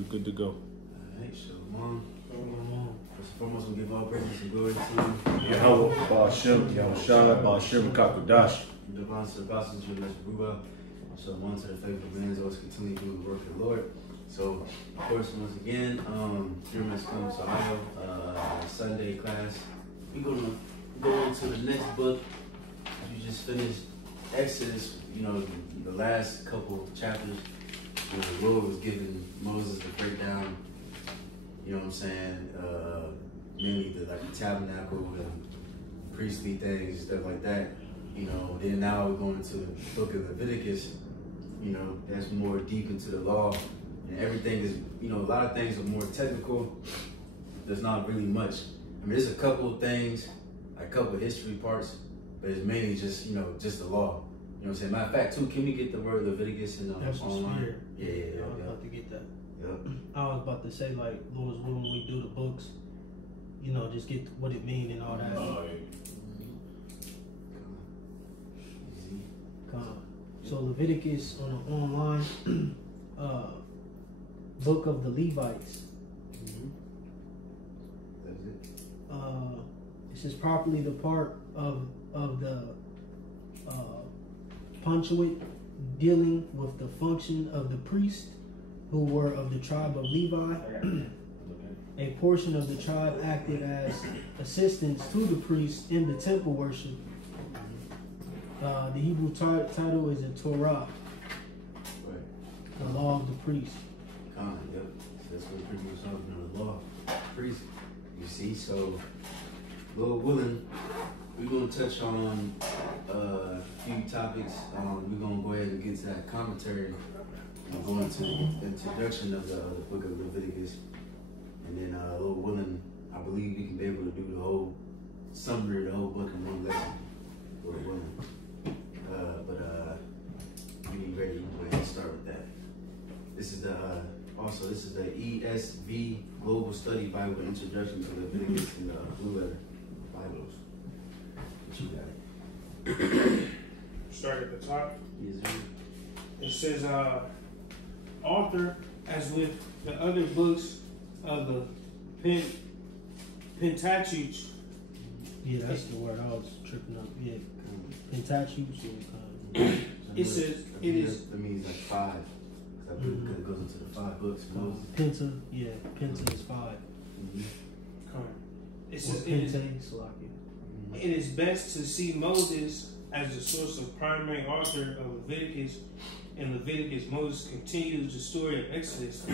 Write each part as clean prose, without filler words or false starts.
We're good to go. Alright, Shalom. First and foremost, we'll give all praises and glory to you. Yahweh, Ba'ashem, Yahushua, Ba'ashem, Kakodash. Divine to the apostles, your blessed Ruba. Shalom to the faithful men, always continue doing the work of the Lord. So, of course, once again, GMS comes to Ohio, Sunday class. We're going to go into the next book. We just finished Exodus, you know, the last couple chapters where the Lord was giving Moses the breakdown, you know what I'm saying, mainly the tabernacle and priestly things and stuff like that. You know, then now we're going to the book of Leviticus, you know, that's more deep into the law. And everything is, you know, a lot of things are more technical. There's not really much. I mean, there's a couple of things, a couple of history parts, but it's mainly just, you know, just the law. You know what I'm saying? Matter of fact, too, can we get the word Leviticus in the online? Yeah. I was about to get that. Yep. I was about to say, like, Lord's will, when we do the books, you know, just get what it mean and all that. So Leviticus on the online book of the Levites. That's it. This is properly the part of the punctuate dealing with the function of the priests who were of the tribe of Levi. A portion of the tribe acted as assistants to the priests in the temple worship. The Hebrew title is the Torah, Right. the law of the priest. Yep. So that's what pretty much talking about, the law, priest. You see, so Lord willing, we're going to touch on a few topics. We're going to go ahead and get to that commentary and go into the introduction of the book of Leviticus. And then, Lord willing, I believe we can be able to do the whole summary of the whole book in one lesson. Lord willing. We ready to go ahead and start with that. This is the ESV Global Study Bible Introduction to Leviticus in the Blue Letter Bibles. What you got? Start at the top. Yes, sir. It says, author, as with the other books of the Pentateuch. Yeah, that's the word I was tripping up. Yeah, Pentateuch. It says it is. That means like five. Because it goes into the 5 books. Penta, yeah, Penta is 5. It says it is best to see Moses as the source of primary author of Leviticus. In Leviticus, Moses continues the story of Exodus.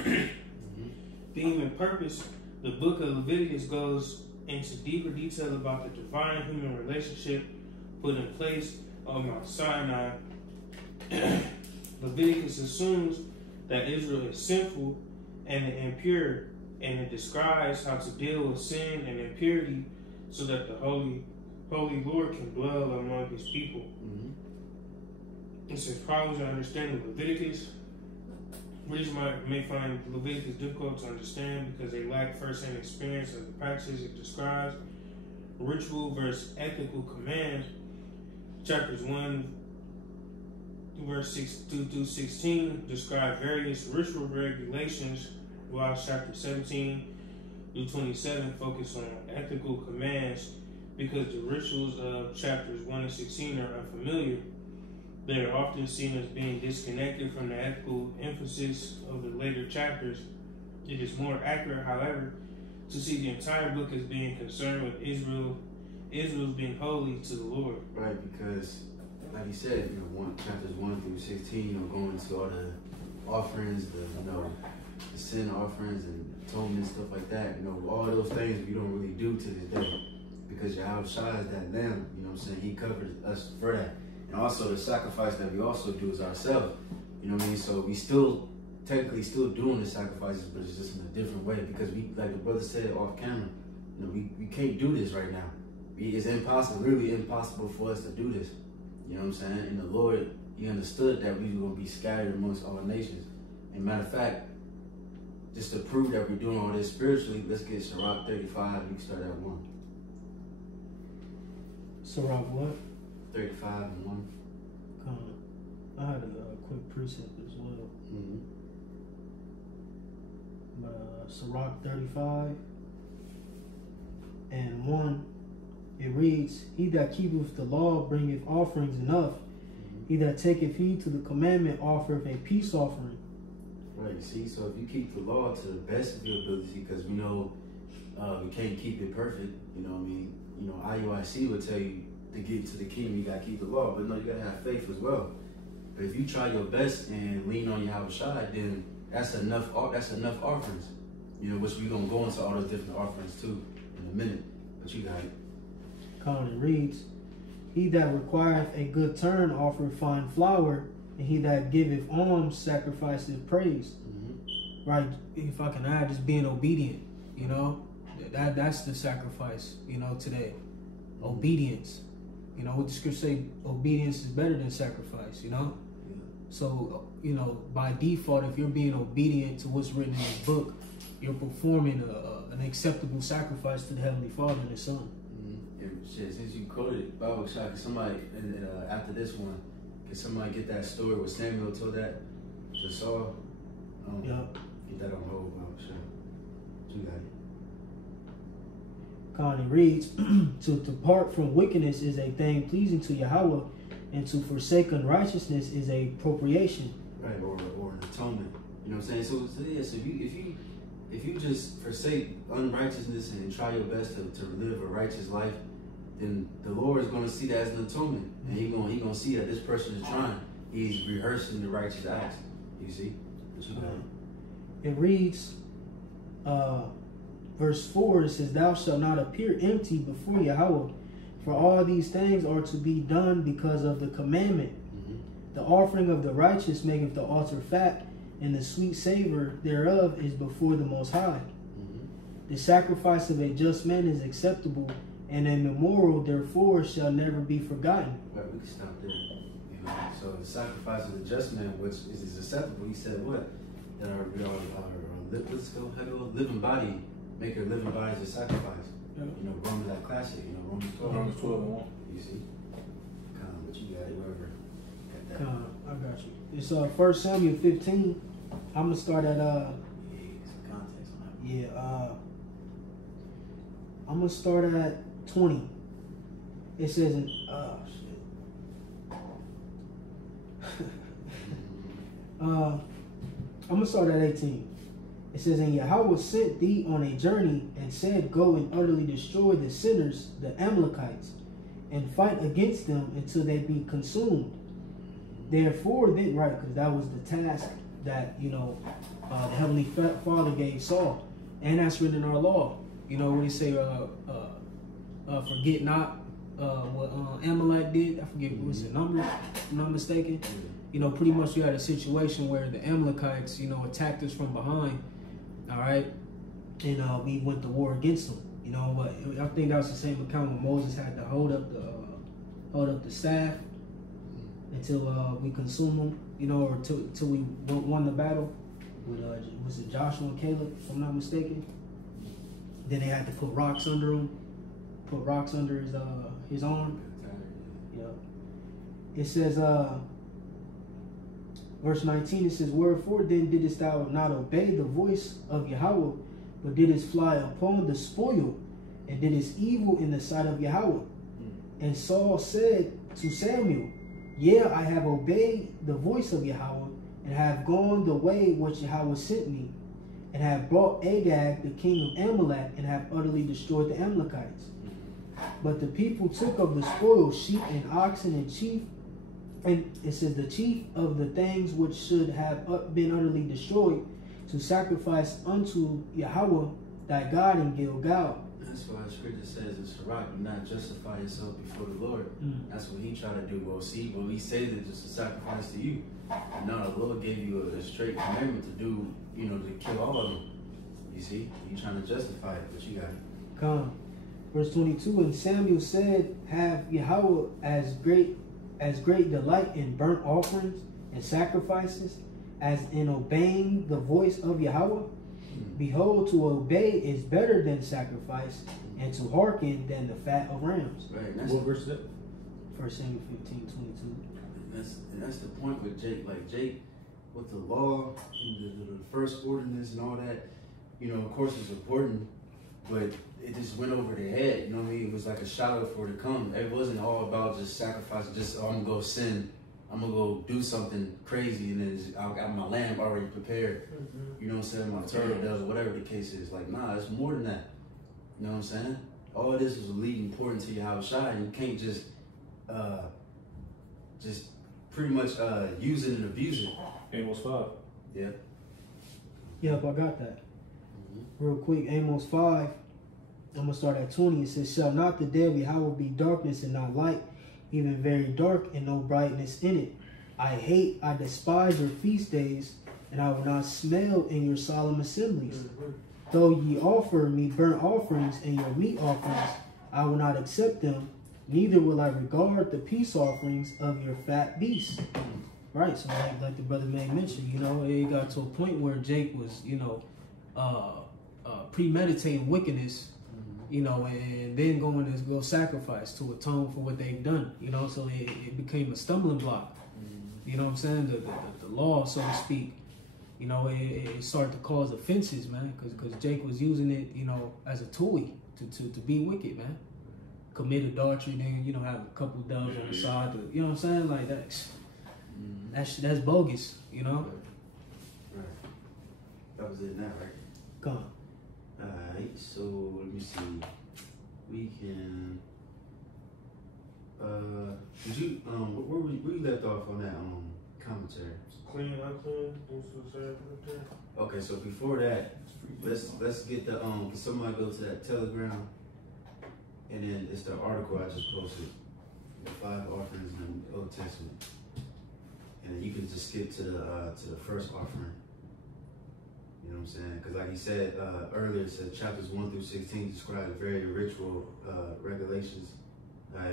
Theme and purpose, the book of Leviticus goes into deeper detail about the divine human relationship put in place on Mount Sinai. Leviticus assumes that Israel is sinful and impure, and it describes how to deal with sin and impurity so that the Holy Lord can dwell among his people. It says problems in understanding Leviticus. Readers may find Leviticus difficult to understand because they lack first-hand experience of the practices it describes. Ritual versus ethical commands. Chapters 1, verse 6 through 16 describe various ritual regulations, while chapter 17 through 27 focus on ethical commands because the rituals of chapters 1 and 16 are unfamiliar. They are often seen as being disconnected from the ethical emphasis of the later chapters. It is more accurate, however, to see the entire book as being concerned with Israel's being holy to the Lord. Right, because like you said, you know, chapters 1 through 16, you know, going into all the offerings, the sin offerings and atonement, stuff like that. You know, all those things we don't really do to this day because Yahushua is that lamb. You know what I'm saying? He covered us for that. And also the sacrifice that we also do is ourselves. You know what I mean? So we still technically still doing the sacrifices, but it's just in a different way because we, like the brother said off camera, you know, we can't do this right now. It's impossible, really impossible for us to do this. You know what I'm saying? And the Lord, he understood that we were going to be scattered amongst all nations. And matter of fact, just to prove that we're doing all this spiritually, let's get Sirach 35. You can start at 1. Sirach what? 35 and 1. I had a quick precept as well. Sirach 35 and 1, it reads, "He that keepeth the law bringeth offerings enough. He that taketh heed to the commandment offereth a peace offering." Right, see, so if you keep the law to the best of your ability, because we know we can't keep it perfect, you know what I mean? You know, IUIC would tell you to get to the kingdom, you got to keep the law, but no, you got to have faith as well. But if you try your best and lean on Yahweh Shai, then that's enough offerings, you know, which we're going to go into all those different offerings too in a minute, but you got it. It reads, "He that requireth a good turn offereth fine flour, and he that giveth alms sacrificeth praise." Right, if I can add, just being obedient, you know, that's the sacrifice, you know, today. Obedience. You know, what the scripture say, obedience is better than sacrifice, you know? Yeah. So, you know, by default, if you're being obedient to what's written in this book, you're performing an acceptable sacrifice to the Heavenly Father and the Son. Shit, since you quoted Bible Shai, can somebody, after this one, can somebody get that story where Samuel told that to Saul? Yeah. Get that on hold, Bible Shai. You got it. Connie reads, "To depart from wickedness is a thing pleasing to Yahweh, and to forsake unrighteousness is a appropriation." Right, or an atonement. You know what I'm saying? So if you just forsake unrighteousness and try your best to live a righteous life, then the Lord is going to see that as an atonement, and He gonna see that this person is trying. He's rehearsing the righteous acts. You see? It reads, verse 4, it says, "Thou shalt not appear empty before Yahweh, for all these things are to be done because of the commandment. The offering of the righteous maketh the altar fat, and the sweet savor thereof is before the Most High. The sacrifice of a just man is acceptable, and a memorial therefore shall never be forgotten." Right, we can stop there. You know, so the sacrifice of the just man, which is acceptable, He said what? That our living body, make your living body as a sacrifice. Yeah. You know, Romans, that classic, you know, Romans 12. Romans 12:1. You see? But you got it, wherever. Got that. I got you. It's 1 Samuel 15. I'm gonna start at Some context on that. I'm gonna start at 20. It says in I'm gonna start at 18. It says, "And Yahweh sent thee on a journey and said, Go and utterly destroy the sinners, the Amalekites, and fight against them until they be consumed. Therefore, then," right, because that was the task that, you know, the Heavenly Father gave Saul. And that's written in our law. You know, when he say, forget not what Amalek did. I forget, what was it, Numbers, if I'm not mistaken. You know, pretty much you had a situation where the Amalekites, you know, attacked us from behind. All right, and we went to war against them. You know, but I think that was the same account when Moses had to hold up the staff until we consumed them. You know, or till we won the battle with was it Joshua and Caleb, if I'm not mistaken. Then they had to put rocks under him, put rocks under his arm. Yeah. It says verse 19, it says, "Wherefore then didst thou not obey the voice of Yahweh, but didst fly upon the spoil, and didst evil in the sight of Yahweh? And Saul said to Samuel, Yea, I have obeyed the voice of Yahweh, and have gone the way which Yahweh sent me, and have brought Agag, the king of Amalek, and have utterly destroyed the Amalekites. But the people took of the spoil sheep and oxen and chief, and it says the chief of the things which should have been utterly destroyed, to sacrifice unto Yahweh thy God in Gilgal." That's why the scripture says in Sirach, "Do not justify yourself before the Lord." That's what He tried to do. Well, see, well, He said it just a sacrifice to you. No, the Lord gave you a straight commandment to do, you know, to kill all of them. You see, you trying to justify it, but you got it. Come. Verse 22, "And Samuel said, Have Yahweh as great delight in burnt offerings and sacrifices as in obeying the voice of Yahweh? Behold, to obey is better than sacrifice, and to hearken than the fat of rams." Right. What verse is that? 1 Samuel 15:22. That's the point with Jake. Like Jake, with the law, and the first ordinance and all that, you know, of course it's important, but it just went over their head. You know what I mean? It was like a shadow for it to come. It wasn't all about just sacrifice. Just I'm gonna go sin. I'm gonna go do something crazy, and then I got my lamb already prepared. You know what I'm saying? My turtle does, whatever the case is. Like, nah, it's more than that. You know what I'm saying? All of this was leading important to your house shot, and you can't just pretty much use it and abuse it. Amos 5. Yeah. Yep, I got that. Real quick, Amos 5, I'm going to start at 20. It says, shall not the day of Yahweh be darkness and not light, even very dark and no brightness in it? I despise your feast days, and I will not smell in your solemn assemblies. Though ye offer me burnt offerings and your meat offerings, I will not accept them, neither will I regard the peace offerings of your fat beasts. Right, so like the brother May mentioned, you know, it got to a point where Jake was, you know, premeditating wickedness, you know, and then going to go sacrifice to atone for what they've done, you know, so it became a stumbling block. You know what I'm saying? The law, so to speak, you know, it started to cause offenses, man, because Jake was using it, you know, as a tool to be wicked, man. Commit adultery, then, you know, have a couple doves on the side, you know what I'm saying? Like, that's bogus, you know? Right. That was it now, right? Come on. Alright, so let me see. We can did you where you left off on that commentary? Clean, unclean, things to serve right there. Okay, so before that, let's get the can somebody go to that Telegram, and then it's the article I just posted, the 5 offerings in the Old Testament, and then you can just skip to the first offering. You know what I'm saying? Because like he said earlier, it said chapters 1 through 16 describe very ritual regulations,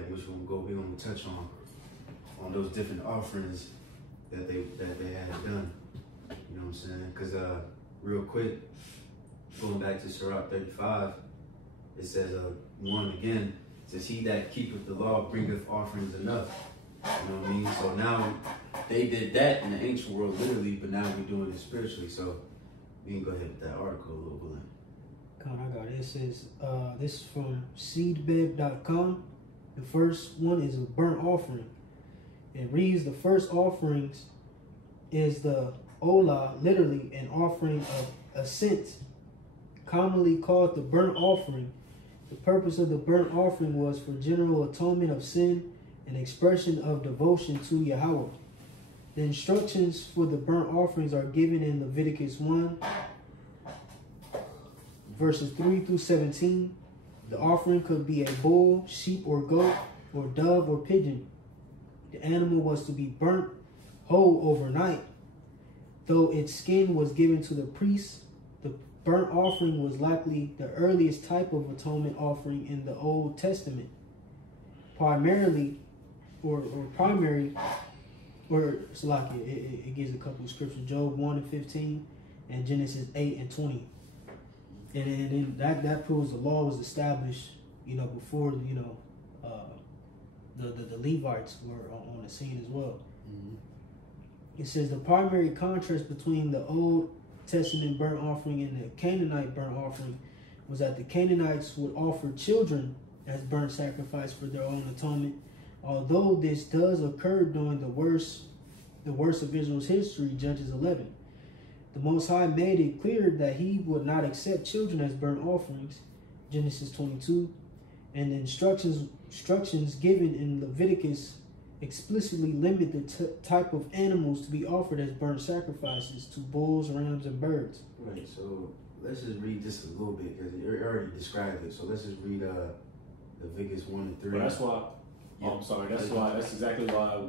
which we're going to touch on those different offerings that they had done. You know what I'm saying? Because real quick, going back to Sirach 35, it says 1 again, it says, he that keepeth the law bringeth offerings enough. You know what I mean? So now they did that in the ancient world literally, but now we're doing it spiritually. So we can go ahead with that article a little bit. Come on, I got it. It says, this is from seedbed.com. The first one is a burnt offering. It reads, the first offerings is the olah, literally an offering of ascent, commonly called the burnt offering. The purpose of the burnt offering was for general atonement of sin and expression of devotion to Yahweh. The instructions for the burnt offerings are given in Leviticus 1, verses 3 through 17. The offering could be a bull, sheep or goat, or dove or pigeon. The animal was to be burnt whole overnight. Though its skin was given to the priest, the burnt offering was likely the earliest type of atonement offering in the Old Testament. It gives a couple of scriptures, Job 1 and 15 and Genesis 8 and 20. And then that proves the law was established, you know, before, you know, the Levites were on the scene as well. It says the primary contrast between the Old Testament burnt offering and the Canaanite burnt offering was that the Canaanites would offer children as burnt sacrifice for their own atonement. Although this does occur during the worst of Israel's history, Judges 11. The Most High made it clear that he would not accept children as burnt offerings, Genesis 22, and the instructions given in Leviticus explicitly limit the type of animals to be offered as burnt sacrifices to bulls, rams, and birds. Right, so let's just read this a little bit because you already described it. So let's just read Leviticus 1 and 3. But that's why. Yeah. Oh, I'm sorry. That's exactly why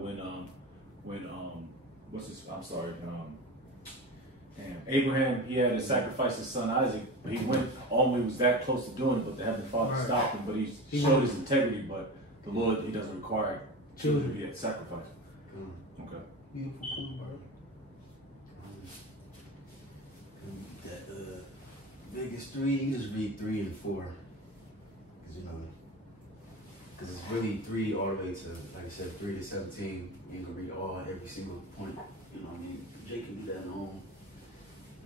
Abraham, he had to sacrifice his son Isaac, but he went only was that close to doing it, but the Heavenly Father stopped him. But he showed his integrity. But the Lord, he doesn't require children to be at sacrifice. Okay. Beautiful, cool bird. That Leviticus 3, you just read 3 and 4, because it's really 3 all the way to, like I said, 3 to 17. You ain't gonna read every single point. You know what I mean? Jake can do that at home.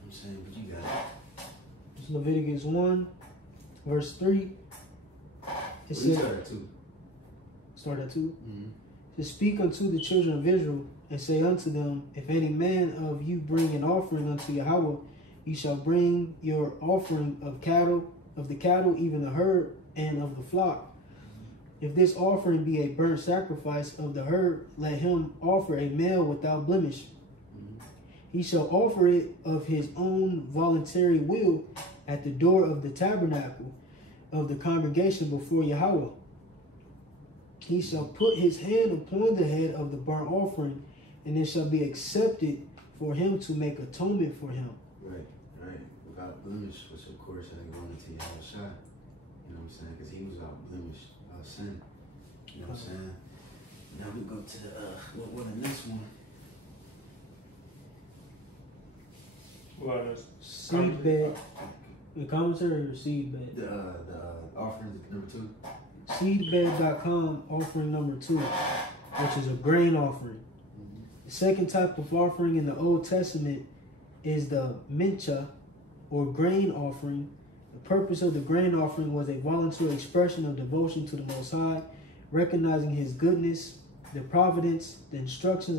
I'm saying, but you got it. Leviticus 1, verse 3. It says, start at 2. Mm-hmm. To speak unto the children of Israel, and say unto them, if any man of you bring an offering unto Yahweh, ye shall bring your offering of cattle, of the cattle, even the herd, and of the flock. If this offering be a burnt sacrifice of the herd, let him offer a male without blemish. He shall offer it of his own voluntary will at the door of the tabernacle of the congregation before Yahweh. He shall put his hand upon the head of the burnt offering, and it shall be accepted for him to make atonement for him. Right. Without blemish, which of course ain't going into Yahweh shot. You know what I'm saying? Because he was without blemish, without sin. You know what I'm saying? Now we go to what the next one? Well, that's Seed bed. The commentary or seed bed? The offerings, number 2. Seedbed.com, offering number 2, which is a grain offering. The second type of offering in the Old Testament is the mincha, or grain offering. The purpose of the grain offering was a voluntary expression of devotion to the Most High, recognizing His goodness, the providence. The instructions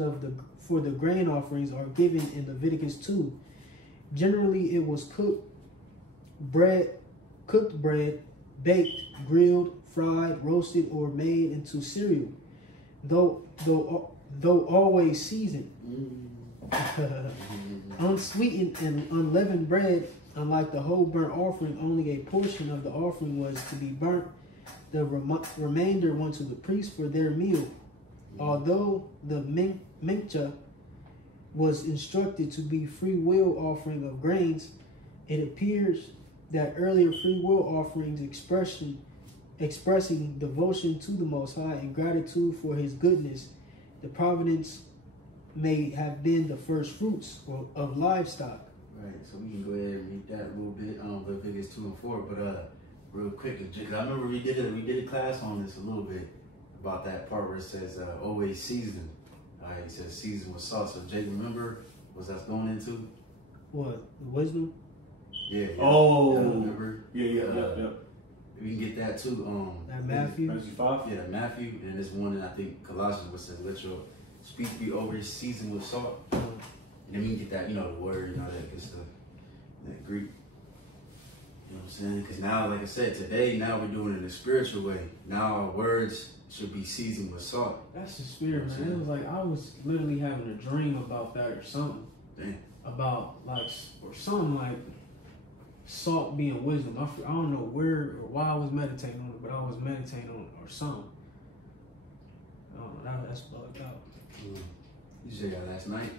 for the grain offerings are given in Leviticus 2. Generally, it was cooked bread, baked, grilled, fried, roasted, or made into cereal, though always seasoned. Unsweetened and unleavened bread, unlike the whole burnt offering, only a portion of the offering was to be burnt. The remainder went to the priest for their meal. Although the mincha was instructed to be free will offering of grains, it appears that earlier free will offerings expressing devotion to the Most High and gratitude for His goodness, the providence, may have been the first fruits of livestock. Right, so we can go ahead and read that a little bit, Leviticus 2 and 4, but real quick, because I remember we did a class on this a little bit, about that part where it says always seasoned. All right, it says seasoned with salt. So Jake, remember what that's going into? What, the wisdom? Yeah. Oh. Yeah, remember? Yeah. We can get that too. That Matthew? Matthew 5? Yeah, Matthew, and there's one in I think Colossians which says, let your speech be always seasoned with salt. And then we can get that, the word and all that good stuff. That Greek. You know what I'm saying? Because now, like I said, today, now we're doing it in a spiritual way. Now our words should be seasoned with salt. That's the spirit, man. It was like I was literally having a dream about that or something. Damn. About something like salt being wisdom. I don't know where or why I was meditating on it, but I was meditating on it or something. I don't know. That's bugged out. You said that last night?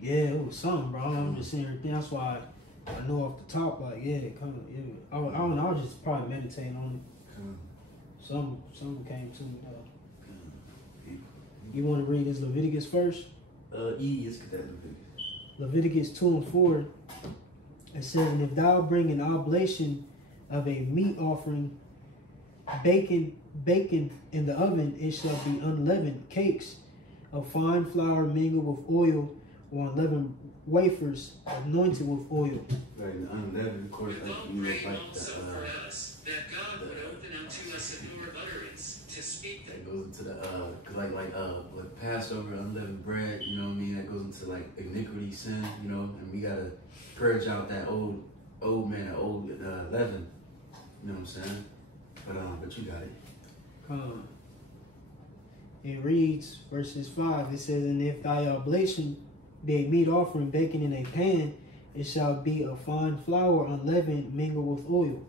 Yeah, it was something, bro. I'm just saying everything. That's why I know off the top, like, yeah, kind of, yeah. I don't know. I was just probably meditating on it. Something came to me, though. You want to read this Leviticus first? Let's get that Leviticus. Leviticus 2 and 4. It says, and if thou bring an oblation of a meat offering, bacon in the oven, it shall be unleavened cakes of fine flour mingled with oil, or unleavened wafers anointed with oil. Right, and unleavened, of course, like that God would open unto us a door of utterance to speak that goes into the like Passover, unleavened bread, you know what I mean? That goes into like iniquity, sin, and we gotta purge out that old man, that old leaven. You know what I'm saying? But you got it. It reads, verses 5, it says, and if thy oblation be a meat offering baking in a pan, it shall be of fine flour unleavened mingled with oil.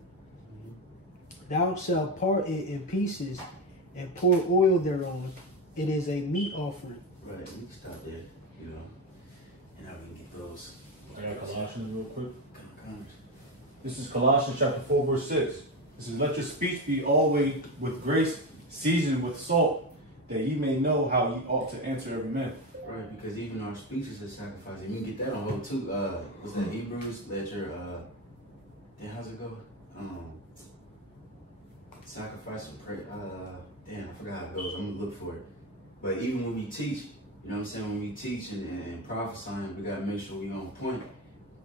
Thou shalt part it in pieces and pour oil thereon. It is a meat offering. Right, we can stop there, and now we can get those. I got Colossians real quick. This is Colossians chapter 4, verse 6. It says, let your speech be always with grace, seasoned with salt, that ye may know how ye ought to answer every man. Right, because even our speech is a sacrifice. And you can get that on hold too. What's that, Hebrews? Let your, how's it go? Sacrifice and pray. I forgot how it goes. I'm going to look for it. But even when we teach, when we teach and prophesying, we got to make sure we on point.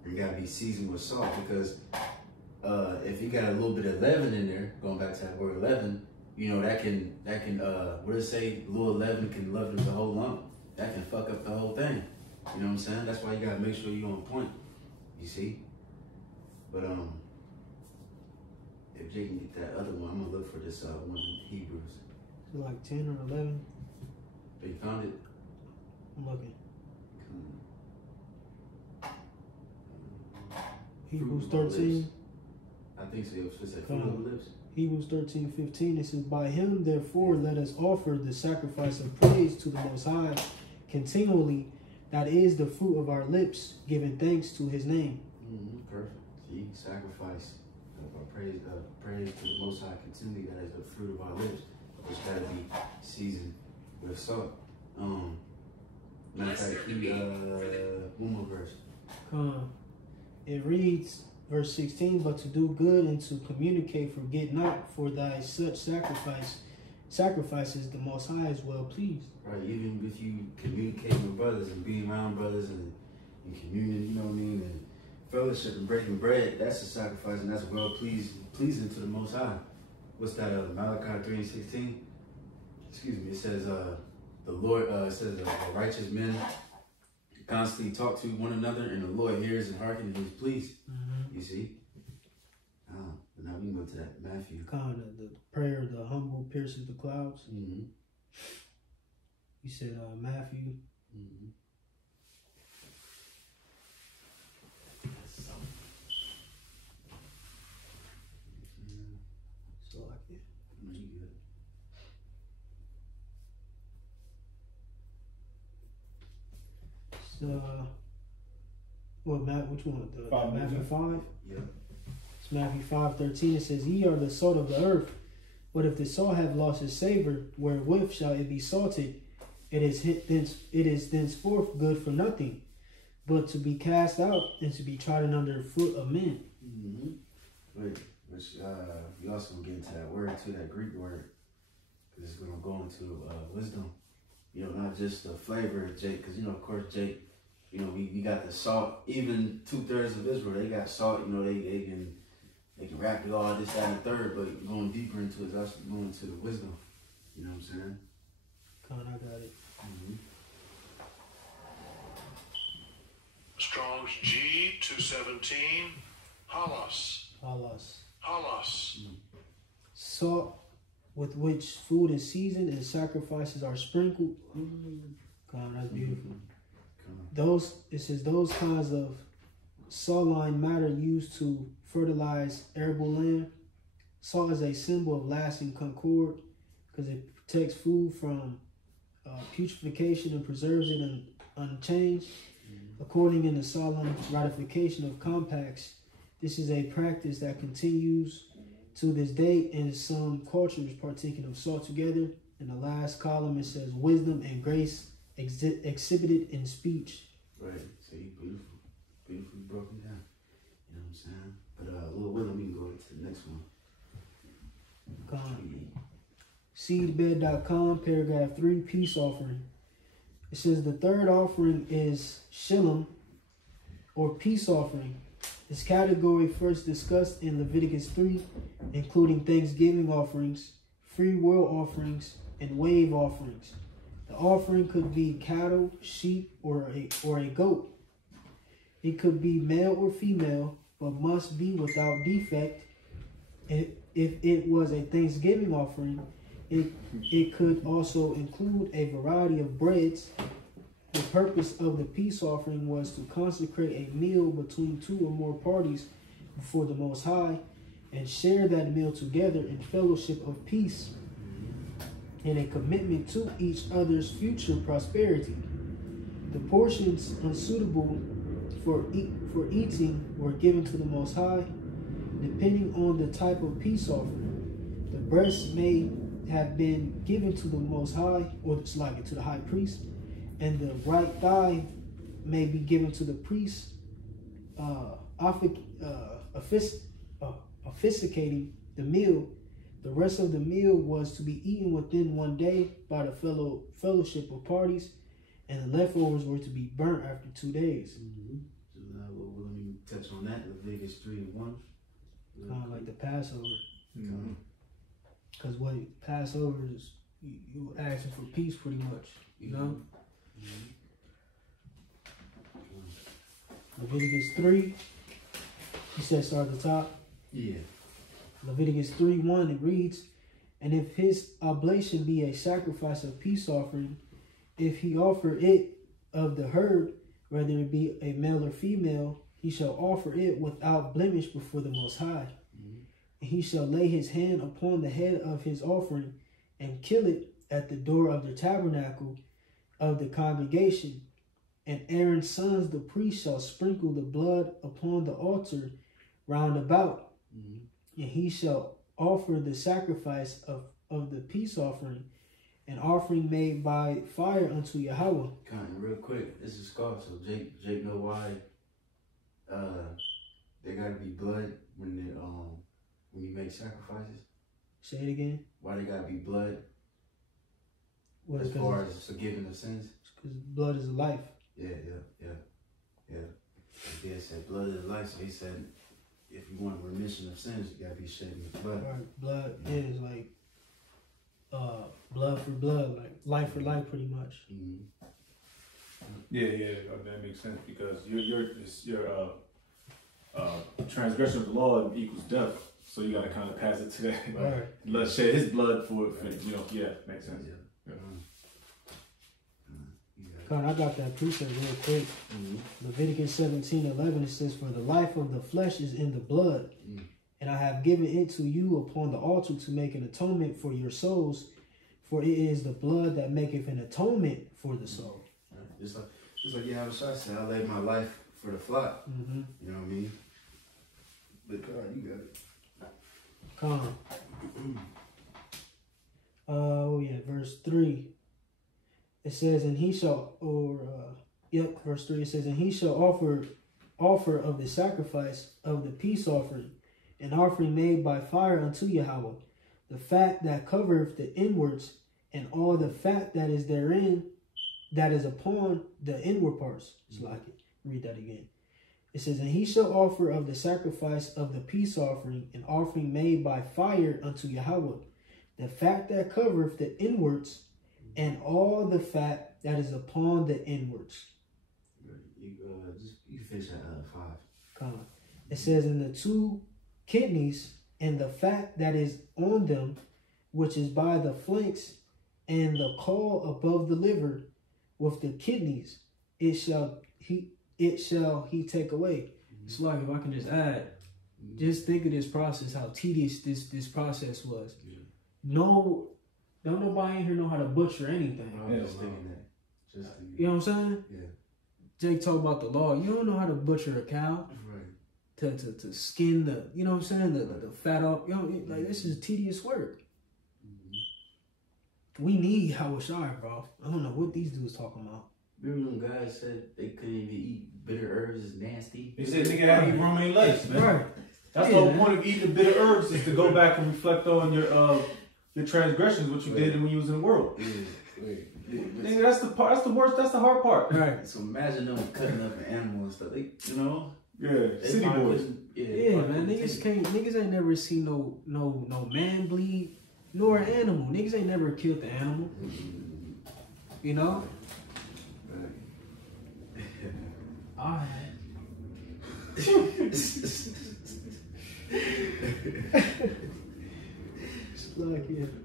We got to be seasoned with salt because if you got a little bit of leaven in there, going back to that word leaven, you know, that can what does it say? A little leaven can leaven the whole lump. That can fuck up the whole thing. You know what I'm saying? That's why you gotta make sure you're on point. You see? But if Jay can get that other one, I'm gonna look for this one in Hebrews. So like 10 or 11. But you found it? I'm looking. Hebrews 13. I think so. It was fruit of the lips. Hebrews 13:15. It says, "By him, therefore, let us offer the sacrifice of praise to the Most High continually. That is the fruit of our lips, giving thanks to his name." Perfect. See, sacrifice praise to the Most High continually. That is the fruit of our lips, which got to be seasoned with salt. Matter of fact, one more verse. It reads, verse 16, "But to do good and to communicate, forget not, for thy such sacrifices the Most High is well pleased." Right, even if you communicate with brothers and being around brothers and in communion, you know what I mean, and fellowship and breaking bread, that's a sacrifice and that's well pleasing to the Most High. What's that? Malachi 3:16. Excuse me. It says, the Lord says righteous men constantly talk to one another, and the Lord hears and hearkens and is pleased. You see? But now we can go to that Matthew. The prayer of the humble pierces the clouds. You said Matthew. So like it. Which one? Matthew 5? Yeah. It's Matthew 5:13. It says, "Ye are the salt of the earth, but if the salt have lost its savor, wherewith shall it be salted? It is thenceforth good for nothing, but to be cast out and to be trodden under the foot of men." Which we also gonna get into that word too, that Greek word, because it's gonna go into wisdom. You know, not just the flavor of Jake, because you know, of course, Jake. You know, we got the salt. Even 2/3 of Israel, they got salt. You know, they can rap it all, this, that, and the third. But going deeper into it, is actually going into the wisdom. You know what I'm saying? I got it. Strong's G 217. Halas. Salt with which food is seasoned and sacrifices are sprinkled. God, that's beautiful. It says those kinds of saline matter used to fertilize arable land. Salt is a symbol of lasting concord because it protects food from putrefaction and preserves it unchanged. According in the solemn ratification of compacts, this is a practice that continues to this day in some cultures partaking of salt together. In the last column, it says wisdom and grace exhibited in speech. Right. So you beautifully broken down. You know what I'm saying? But a little wisdom, we can go to the next one. Seedbed.com, paragraph 3, peace offering. It says the third offering is Shalom, or peace offering. This category first discussed in Leviticus 3, including thanksgiving offerings, free will offerings, and wave offerings. The offering could be cattle, sheep, or a goat. It could be male or female, but must be without defect. If it was a thanksgiving offering, it could also include a variety of breads. The purpose of the peace offering was to consecrate a meal between two or more parties before the Most High and share that meal together in fellowship of peace and a commitment to each other's future prosperity. The portions unsuitable for eating were given to the Most High, depending on the type of peace offering. The breast may have been given to the Most High, or to the high priest, and the right thigh may be given to the priest, officiating the meal. The rest of the meal was to be eaten within one day by the fellowship of parties, and the leftovers were to be burnt after 2 days. So now let me touch on that. Leviticus 3:1. Like like the Passover. Mm-hmm. Because what Passover is, you asking for peace pretty much, you know? Leviticus 3, he said start at the top. Yeah. Leviticus 3:1, it reads, and if his oblation be a sacrifice of peace offering, if he offer it of the herd, whether it be a male or female, he shall offer it without blemish before the Most High. And he shall lay his hand upon the head of his offering and kill it at the door of the tabernacle of the congregation. And Aaron's sons, the priest, shall sprinkle the blood upon the altar round about. And he shall offer the sacrifice of the peace offering, an offering made by fire unto Yahweh. Kind of real quick, this is Scott. So Jake know why there gotta be blood when you make sacrifices. Say it again. Why there gotta be blood? Well, as far as forgiving of sins. Because blood is life. Yeah. He said blood is life, so he said if you want a remission of sins, you gotta be shedding your blood. Right. Blood is like blood for blood, like life for life, pretty much. Yeah, that makes sense because your transgression of the law equals death, so you gotta kind of pass it to that. Right. Let's shed his blood for yeah, makes sense. Yeah. Con, I got that precept real quick. Leviticus 17:11, it says, for the life of the flesh is in the blood, and I have given it to you upon the altar to make an atonement for your souls, for it is the blood that maketh an atonement for the soul. Just like you have a shot said, I laid my life for the flock. You know what I mean? But God, you got it. Con. Verse 3. It says, and he shall, verse 3, it says, and he shall offer of the sacrifice of the peace offering, an offering made by fire unto Yahweh, the fat that covereth the inwards, and all the fat that is therein, that is upon the inward parts. It's like it. Read that again. It says, and he shall offer of the sacrifice of the peace offering, an offering made by fire unto Yahweh, the fat that covereth the inwards, and all the fat that is upon the inwards. You finish that 5. Come on. It says, in the 2 kidneys, and the fat that is on them, which is by the flanks, and the caul above the liver, with the kidneys, it shall he take away. It's like, if I can just add, just think of this process, how tedious this process was. No, don't nobody in here know how to butcher anything. Just thinking that. You know what I'm saying? Yeah. Jake talked about the law. You don't know how to butcher a cow. Right. To skin the, you know what I'm saying, the fat off. You know, like, this is tedious work. We need Hawashai, bro. I don't know what these dudes talking about. Remember when guys said they couldn't even eat bitter herbs, is nasty? They said nigga had to eat romaine lettuce, man. Right. That's the whole point of eating the bitter herbs, is to go back and reflect on your transgressions, what you did when you was in the world. Nigga, that's the worst. That's the hard part. Right. So imagine them cutting up an animal and stuff. They, you know. Yeah. City boys. Yeah, man. Niggas ain't never seen no man bleed nor an animal. Niggas ain't never killed the animal. You know. Alright.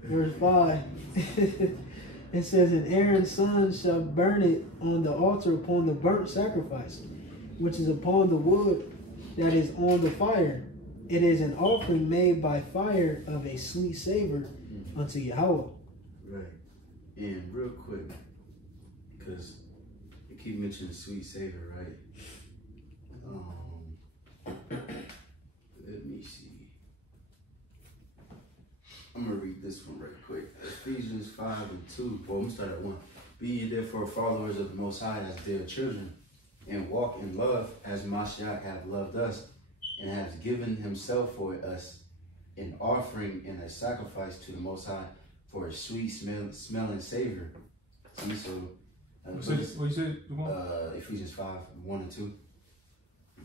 Verse 5. It says, and Aaron's sons shall burn it on the altar upon the burnt sacrifice, which is upon the wood that is on the fire. It is an offering made by fire of a sweet savor unto Yahweh. Right. And real quick, because you keep mentioning sweet savor, right? Let me see. I'm going to read this one right quick. Ephesians 5:2. Well, I'm going to start at 1. Be ye therefore followers of the Most High as dear children, and walk in love as Mashiach hath loved us, and has given himself for us, an offering and a sacrifice to the Most High for a sweet smelling savor. See, so... what you said? Ephesians 5:1 and 2.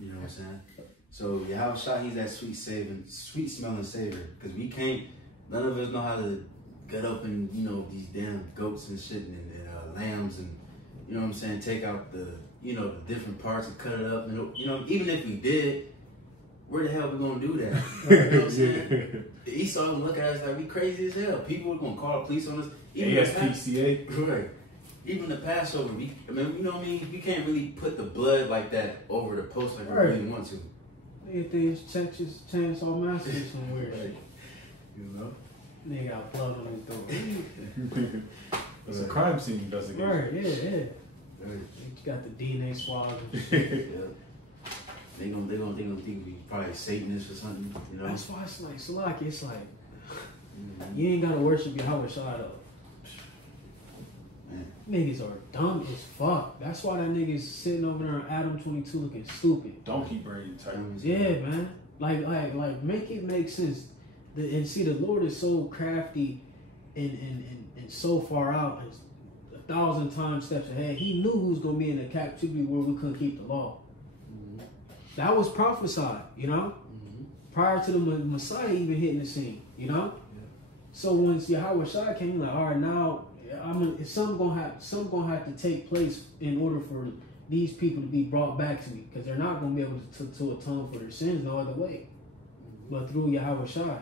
You know what I'm saying? So Yahweh Shai, he's that sweet smelling savor. Because we can't, none of us know how to gut up and, you know, these damn goats and shit and lambs and, you know what I'm saying, take out the, you know, the different parts and cut it up. And, you know, even if we did, where the hell we gonna do that? You know what I'm saying? Esau gonna look at us like we crazy as hell. People are gonna call the police on us. Even ASPCA. Right. Even the Passover, I mean, you know what I mean? We can't really put the blood like that over the post like we really want to. They think it's Chainsaw Massacre somewhere. Right. You know? They got blood on his door. It's a crime scene investigation. Right, yeah. Right. You got the DNA swabs and shit. Yeah. They gonna think we probably Satanists or something, you know? That's why it's like, Salaki, it's like, you ain't gotta worship Yahweh Shai though. Man. Niggas are dumb as fuck. That's why that nigga's sitting over there on Adam 22 looking stupid. Donkey brain type. Yeah, man. Like, make it make sense. And see, the Lord is so crafty and so far out, and 1,000 times steps ahead. He knew who was gonna be in a captivity where we couldn't keep the law. That was prophesied, you know, prior to the Messiah even hitting the scene, you know. Yeah. So when Yahweh Shai came, like, all right, now something gonna have to take place in order for these people to be brought back to me, because they're not gonna be able to atone for their sins no other way, but through Yahweh Shai.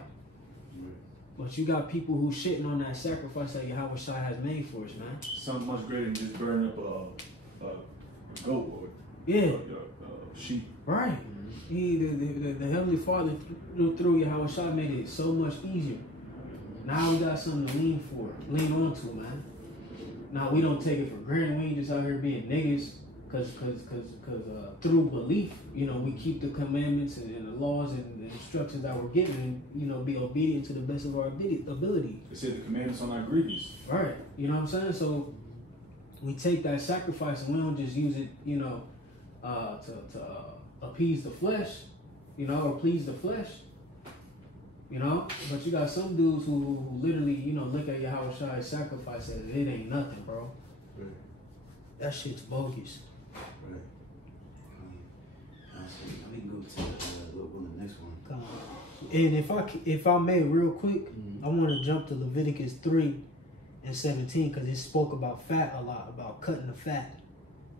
But you got people who shitting on that sacrifice that Yahweh Shai has made for us, man. Something much greater than just burning up a goat or sheep. Right. The Heavenly Father through Yahweh Shai made it so much easier. Now we got something to lean on to, man. Now we don't take it for granted. We ain't just out here being niggas, cause through belief, you know, we keep the commandments and the laws and the instructions that we're given, and, you know, be obedient to the best of our ability. They said the commandments are not grievous. Right. You know what I'm saying? So we take that sacrifice and we don't just use it, you know, to appease the flesh, you know, or please the flesh, you know. But you got some dudes who literally, you know, look at Yahweh Shai's sacrifice and it ain't nothing, bro. Right. That shit's bogus. Right. Let me go to the next one. Come on. And if I may, real quick, I want to jump to Leviticus 3 and 17, because it spoke about fat a lot, about cutting the fat.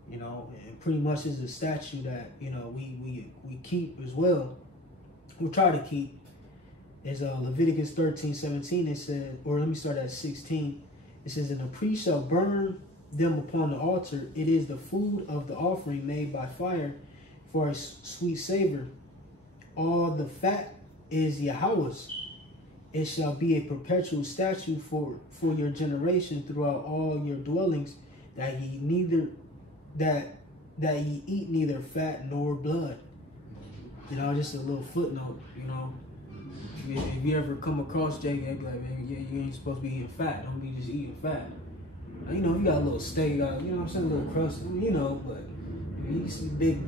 You know, and pretty much is a statute that, you know, we keep as well. We try to keep. Is Leviticus 13:17. It says, or let me start at 16. It says, "And the priest shall burn them upon the altar. It is the food of the offering made by fire for a sweet savor. All the fat is Yahweh's. It shall be a perpetual statute for your generation throughout all your dwellings, that ye eat neither fat nor blood." You know, just a little footnote, you know. If you ever come across Jay, they be like, man, you ain't supposed to be eating fat. Don't be just eating fat. Now, you know, you got a little steak, you know what I'm saying, a little crust, you know, but you see big,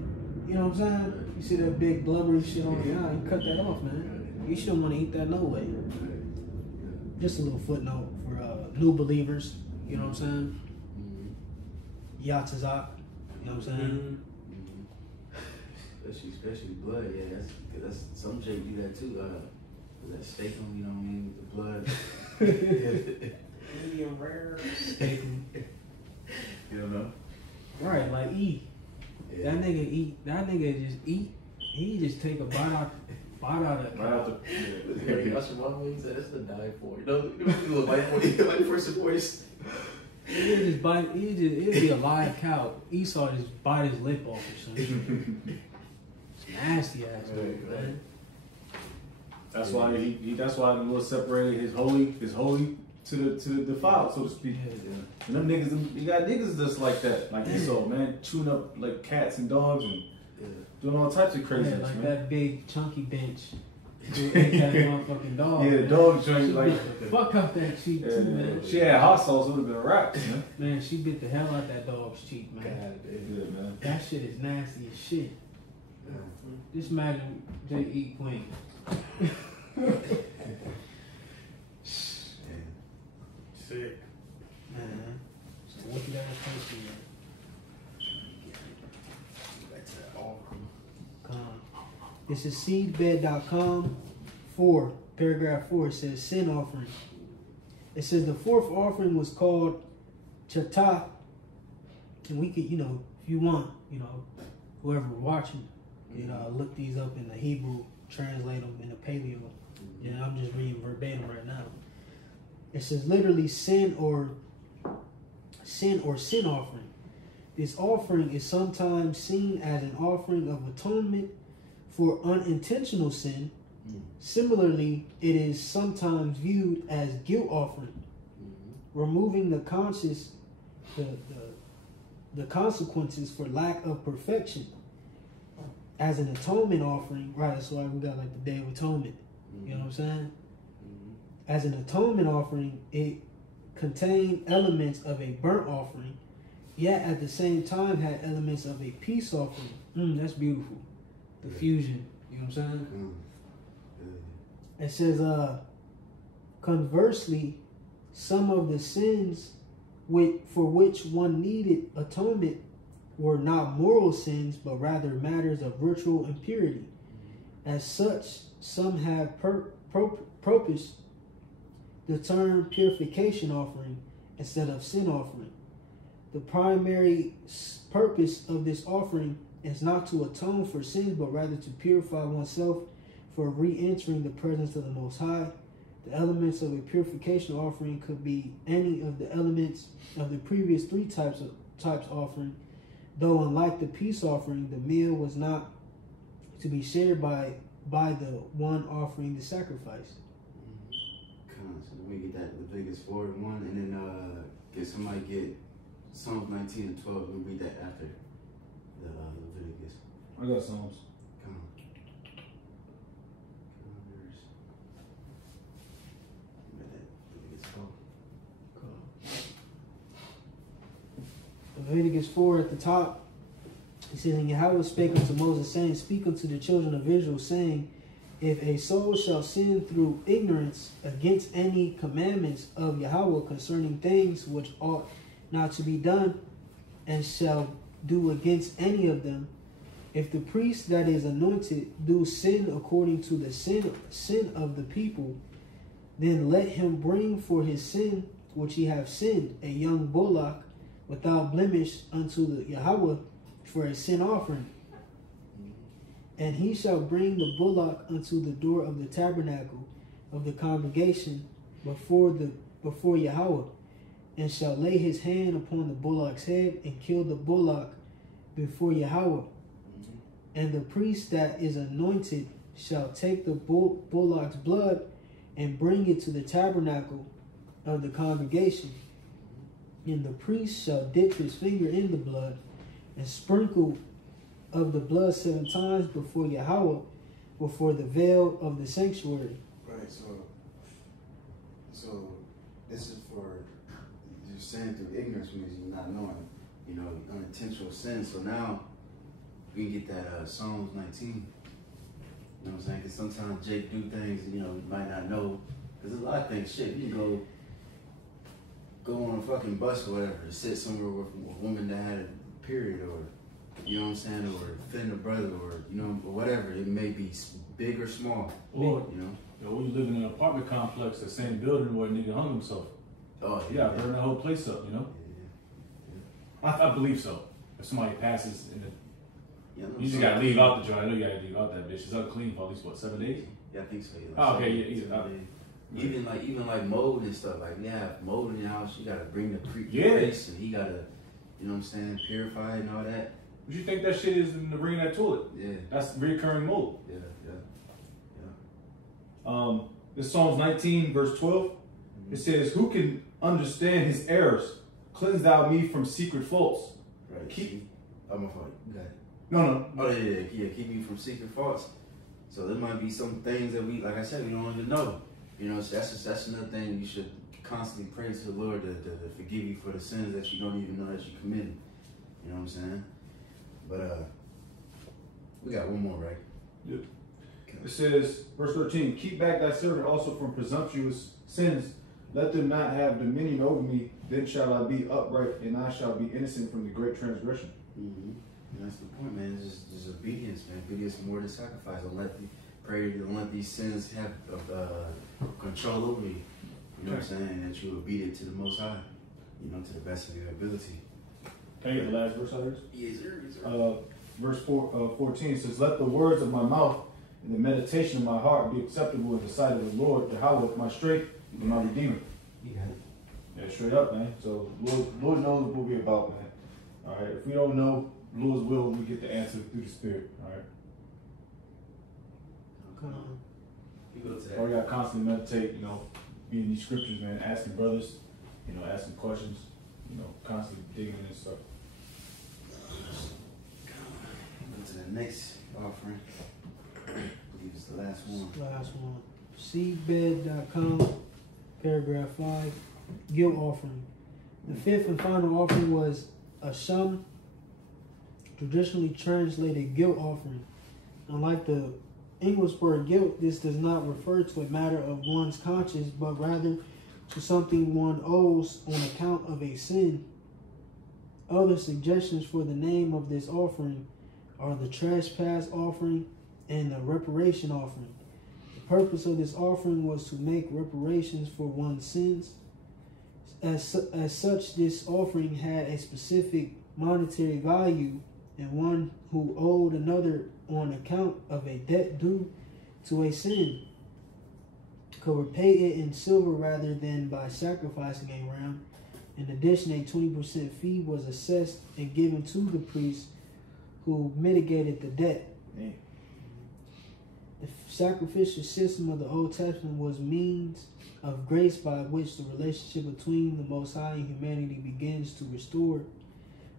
you know what I'm saying? You see that big blubbery shit on your eye, you cut that off, man. You shouldn't want to eat that no way. Just a little footnote for new believers, you know what I'm saying? Yatzazak, you know what I'm saying? Especially blood, yeah. That's some Jake do that too. That steak on, you know what I mean, with the blood. Medium rare. Steak. You don't know? Right, like eat. Yeah. That nigga just eat. He just take a bite out of the That's your mom wings. That's the die for. You know, you look like first and voice. He'll just bite. It'll be a live cow. Esau just bite his lip off or something. It's nasty ass dude, man. That's why that's why the Lord separated his holy to the defiled, so to speak. Yeah. And them niggas, you got niggas just like that, like Esau, man, chewing up like cats and dogs and doing all types of craziness, like man. that big chunky bench. Who ate that motherfucking dog. Yeah, the dog joint, like fuck up that cheek too, man. She had hot sauce, would have been a wrap, man. Man, she bit the hell out that dog's cheek, man. God, man. That shit is nasty as shit. Just imagine they eat Queen. Sick. Man. So what you got to taste in there? Back to that all. This This is seedbed.com. 4, paragraph 4. It says sin offering. It says the fourth offering was called Chatah. And we could, if you want, whoever watching, look these up in the Hebrew, translate them in the Paleo. I'm just reading verbatim right now. It says literally sin or sin offering. This offering is sometimes seen as an offering of atonement for unintentional sin. Similarly, it is sometimes viewed as guilt offering, removing the consequences for lack of perfection. As an atonement offering, right? That's why we got like the Day of Atonement. You know what I'm saying? As an atonement offering, it contained elements of a burnt offering, yet at the same time had elements of a peace offering. That's beautiful. The fusion. You know what I'm saying? It says, conversely, some of the sins for which one needed atonement were not moral sins, but rather matters of ritual impurity. As such, some have proposed the term purification offering instead of sin offering. The primary purpose of this offering is not to atone for sins, but rather to purify oneself for re-entering the presence of the Most High. The elements of a purification offering could be any of the elements of the previous 3 types offering, though unlike the peace offering, the meal was not to be shared by the one offering the sacrifice. So let me get that Leviticus 4:1, and then get somebody get Psalms 19 and 12. We'll read that after the Leviticus. I got Psalms. Come on. Leviticus 4 at the top. It says, and Yahweh spake unto Moses, saying, speak unto the children of Israel, saying, if a soul shall sin through ignorance against any commandments of Yahweh concerning things which ought not to be done, and shall do against any of them, if the priest that is anointed do sin according to the sin of the people, then let him bring for his sin which he have sinned a young bullock without blemish unto the Yahweh for a sin offering. And he shall bring the bullock unto the door of the tabernacle of the congregation before Yahweh, and shall lay his hand upon the bullock's head and kill the bullock before Yahweh. And the priest that is anointed shall take the bullock's blood and bring it to the tabernacle of the congregation. And the priest shall dip his finger in the blood and sprinkle of the blood 7 times before Yahweh, before the veil of the sanctuary. Right, so this is for you're saying through ignorance means you're not knowing, unintentional sin. So now we can get that Psalms 19. You know what I'm saying? Because sometimes Jake do things, you might not know. Because there's a lot of things, you can go on a fucking bus or whatever, sit somewhere with a woman that had a period, or you know what I'm saying, or offend a brother, or or whatever. It may be big or small. Or when you live in an apartment complex, the same building where a nigga hung himself. Oh yeah, burn that whole place up. I believe so. If somebody passes in the, you just gotta leave out the joint. I know you gotta leave out that bitch. It's unclean for at least 7 days. Yeah, I think so. Yeah, oh, okay, yeah. Even like mold and stuff. Like you have mold in your house, you gotta bring the priest, and he gotta, purify and all that. But you think that shit is in the bring that toilet? Yeah. That's reoccurring mold. Yeah. This Psalms 19 verse 12. It says, "Who can understand his errors? Cleanse thou me from secret faults." Right. Keep. I'm a fault. Go ahead. No. Oh yeah. Keep me from secret faults. So there might be some things that we, like I said, we don't even know. So that's another thing you should constantly pray to the Lord to forgive you for the sins that you don't even know that you committed. You know what I'm saying? But we got one more, right? Yep. It says, verse 13, "Keep back thy servant also from presumptuous sins. Let them not have dominion over me. Then shall I be upright, and I shall be innocent from the great transgression." That's the point, man. It's just obedience, man. Obedience more than sacrifice. Don't let these sins have control over you. You know what I'm saying? That you're obedient to the Most High. You know, to the best of your ability. Can I get the last verse out of this? Yes, sir. Verse 14 says, "Let the words of my mouth and the meditation of my heart be acceptable in the sight of the Lord, Yahweh, my strength and my redeemer." You got it. Yeah, straight up, man. So Lord knows what we're about, man. All right. If we don't know Lord's will, we get the answer through the Spirit. All right. Come on. You go to that. Or we gotta constantly meditate, be in these scriptures, man, asking brothers, asking questions, constantly digging in this stuff. Go to the next offering. I believe it's the last one. Last one. Seedbed.com, paragraph 5, guilt offering. The fifth and final offering was a sham, traditionally translated guilt offering. Unlike the English word guilt, this does not refer to a matter of one's conscience, but rather to something one owes on account of a sin. Other suggestions for the name of this offering are the trespass offering and the reparation offering. The purpose of this offering was to make reparations for one's sins. As such, this offering had a specific monetary value, and one who owed another on account of a debt due to a sin could repay it in silver rather than by sacrificing a ram. In addition, a 20% fee was assessed and given to the priest who mitigated the debt. Man. The sacrificial system of the Old Testament was means of grace by which the relationship between the Most High and humanity begins to restore.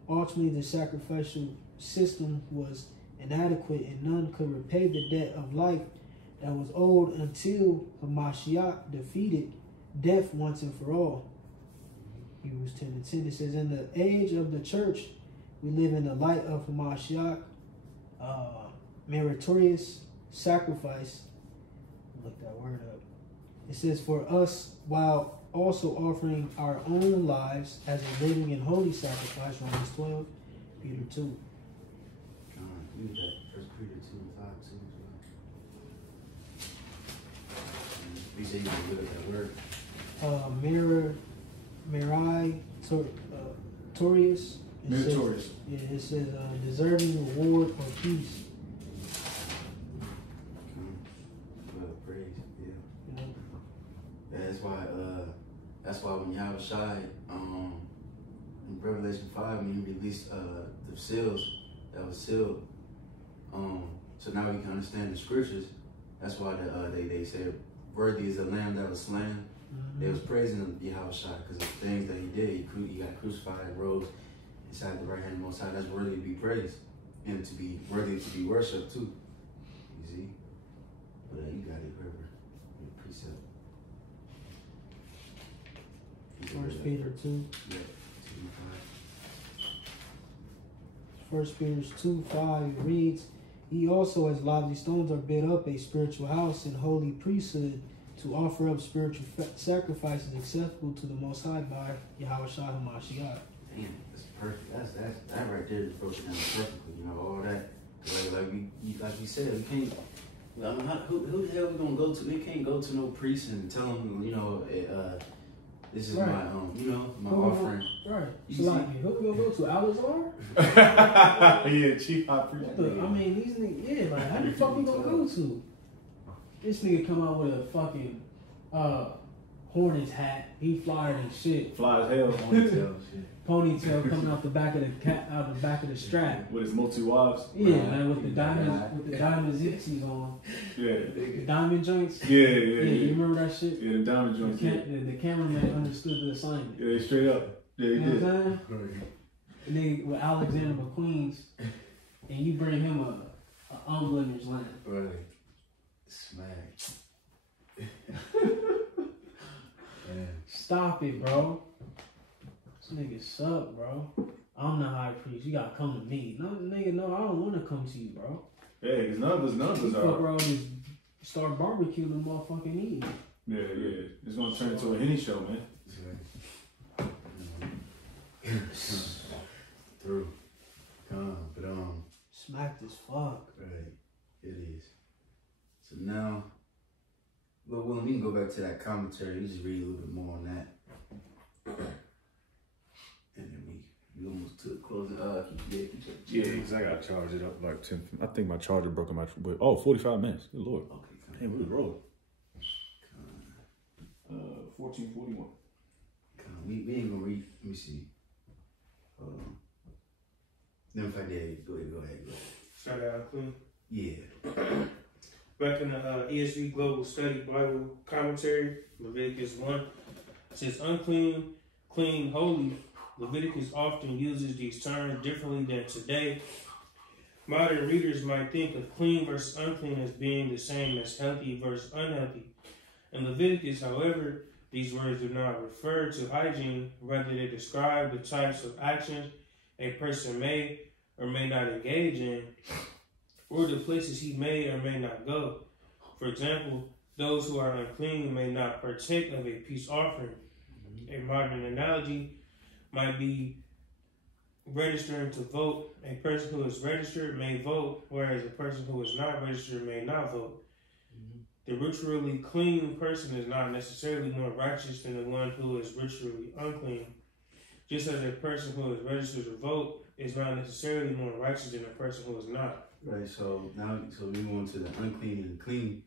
Ultimately, the sacrificial system was inadequate and none could repay the debt of life that was owed until Hamashiach defeated death once and for all. Hebrews 10:10, it says, "In the age of the church, we live in the light of Hamashiach, meritorious sacrifice." Look that word up. It says, "For us, while also offering our own lives as a living and holy sacrifice," Romans 12, Peter 2. Read that. 1 Peter 2:5 too. You say you can look at that word. Meritorious. Meritorious. Yeah, it says deserving reward or peace. Well, praise, yeah. You know? That's why when Yahweh Shai, in Revelation 5, when he released the seals that was sealed, so now we can understand the scriptures. That's why they said, "Worthy is the Lamb that was slain." Mm-hmm. They was praising Yahweh Shai because of the things that he did. He got crucified, rose inside the right hand of the Most High. That's worthy to be praised and to be worthy to be worshipped too. You see? But you got it, River. Precept. 1 Peter 2. Yeah. 1 Peter 2:5 reads, "Ye also as lively stones are built up a spiritual house and holy priesthood to offer up spiritual sacrifices acceptable to the Most High by Yahweh Shai HaMashiach." Damn, that's perfect. That right there is broken down perfectly. All that. Like you said, we can't. I mean, who the hell we gonna go to? We can't go to no priest and tell him, this is right. my offering. Right. You so like, who we gonna go to? Alazar? Yeah, chief high priest. I mean, these niggas, yeah, like, how the fuck we gonna go to? This nigga come out with a fucking Hornets hat. He flying and shit. Fly as hell. Ponytail coming out the back of the strap With his multi-wives. Yeah, man, with the diamond zipsies on. Yeah. The diamond joints. Yeah. You remember that shit? Yeah, the diamond joints. The cameraman understood the assignment. Yeah, straight up. Yeah, he you know did. what I'm saying? And then with Alexander McQueen's, and you bring him a unblemished lamb. Right. Smack. Stop it, bro. This nigga suck, bro. I'm the high priest. You gotta come to me. No, nigga, no, I don't want to come to you, bro. Yeah, because none of us Fuck are. around and start barbecuing and motherfucking eating. Yeah. It's gonna turn into a Henny show, man. Through. But Smacked as fuck. right, it is. So now, well, Willem, we can go back to that commentary. You just read a little bit more on that, and then we almost took closing. Yeah, because I got to charge it up like 10. I think my charger broke in my. 45 minutes. Good lord. Okay. Hey, we was rolling. 1441. We ain't gonna read. Let me see. Then if I did, go ahead. Shout out clean. Yeah. Back in the ESV Global Study Bible Commentary, Leviticus 1, it says unclean, clean, holy. Leviticus often uses these terms differently than today. Modern readers might think of clean versus unclean as being the same as healthy versus unhealthy. In Leviticus, however, these words do not refer to hygiene, rather they describe the types of actions a person may or may not engage in, or the places he may or may not go. For example, those who are unclean may not partake of a peace offering. A modern analogy might be registering to vote. A person who is registered may vote, whereas a person who is not registered may not vote. The ritually clean person is not necessarily more righteous than the one who is ritually unclean. Just as a person who is registered to vote is not necessarily more righteous than a person who is not. Right, so now we move on to the unclean and clean.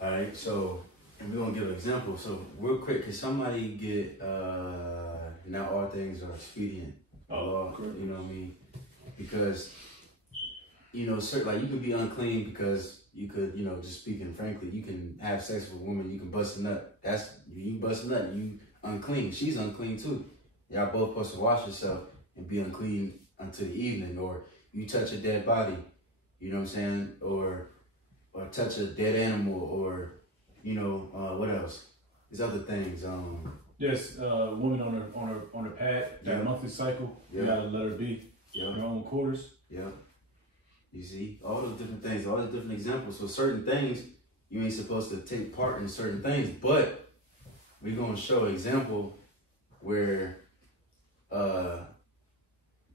Alright, so and we're gonna give an example. So real quick, can somebody get not all things are expedient? You know what I mean? Because certain, like you could be unclean because you could, just speaking frankly, you can have sex with a woman, you can bust a nut. That's you bust a nut, you unclean. She's unclean too. Y'all both supposed to wash yourself and be unclean until the evening, or you touch a dead body, you know what I'm saying, or touch a dead animal, or what else? There's other things. Yes, woman on her pad, that monthly cycle. You gotta let her be in her own quarters. Yeah. You see, all those different things, all the different examples. So certain things you ain't supposed to take part in certain things, but we're gonna show an example where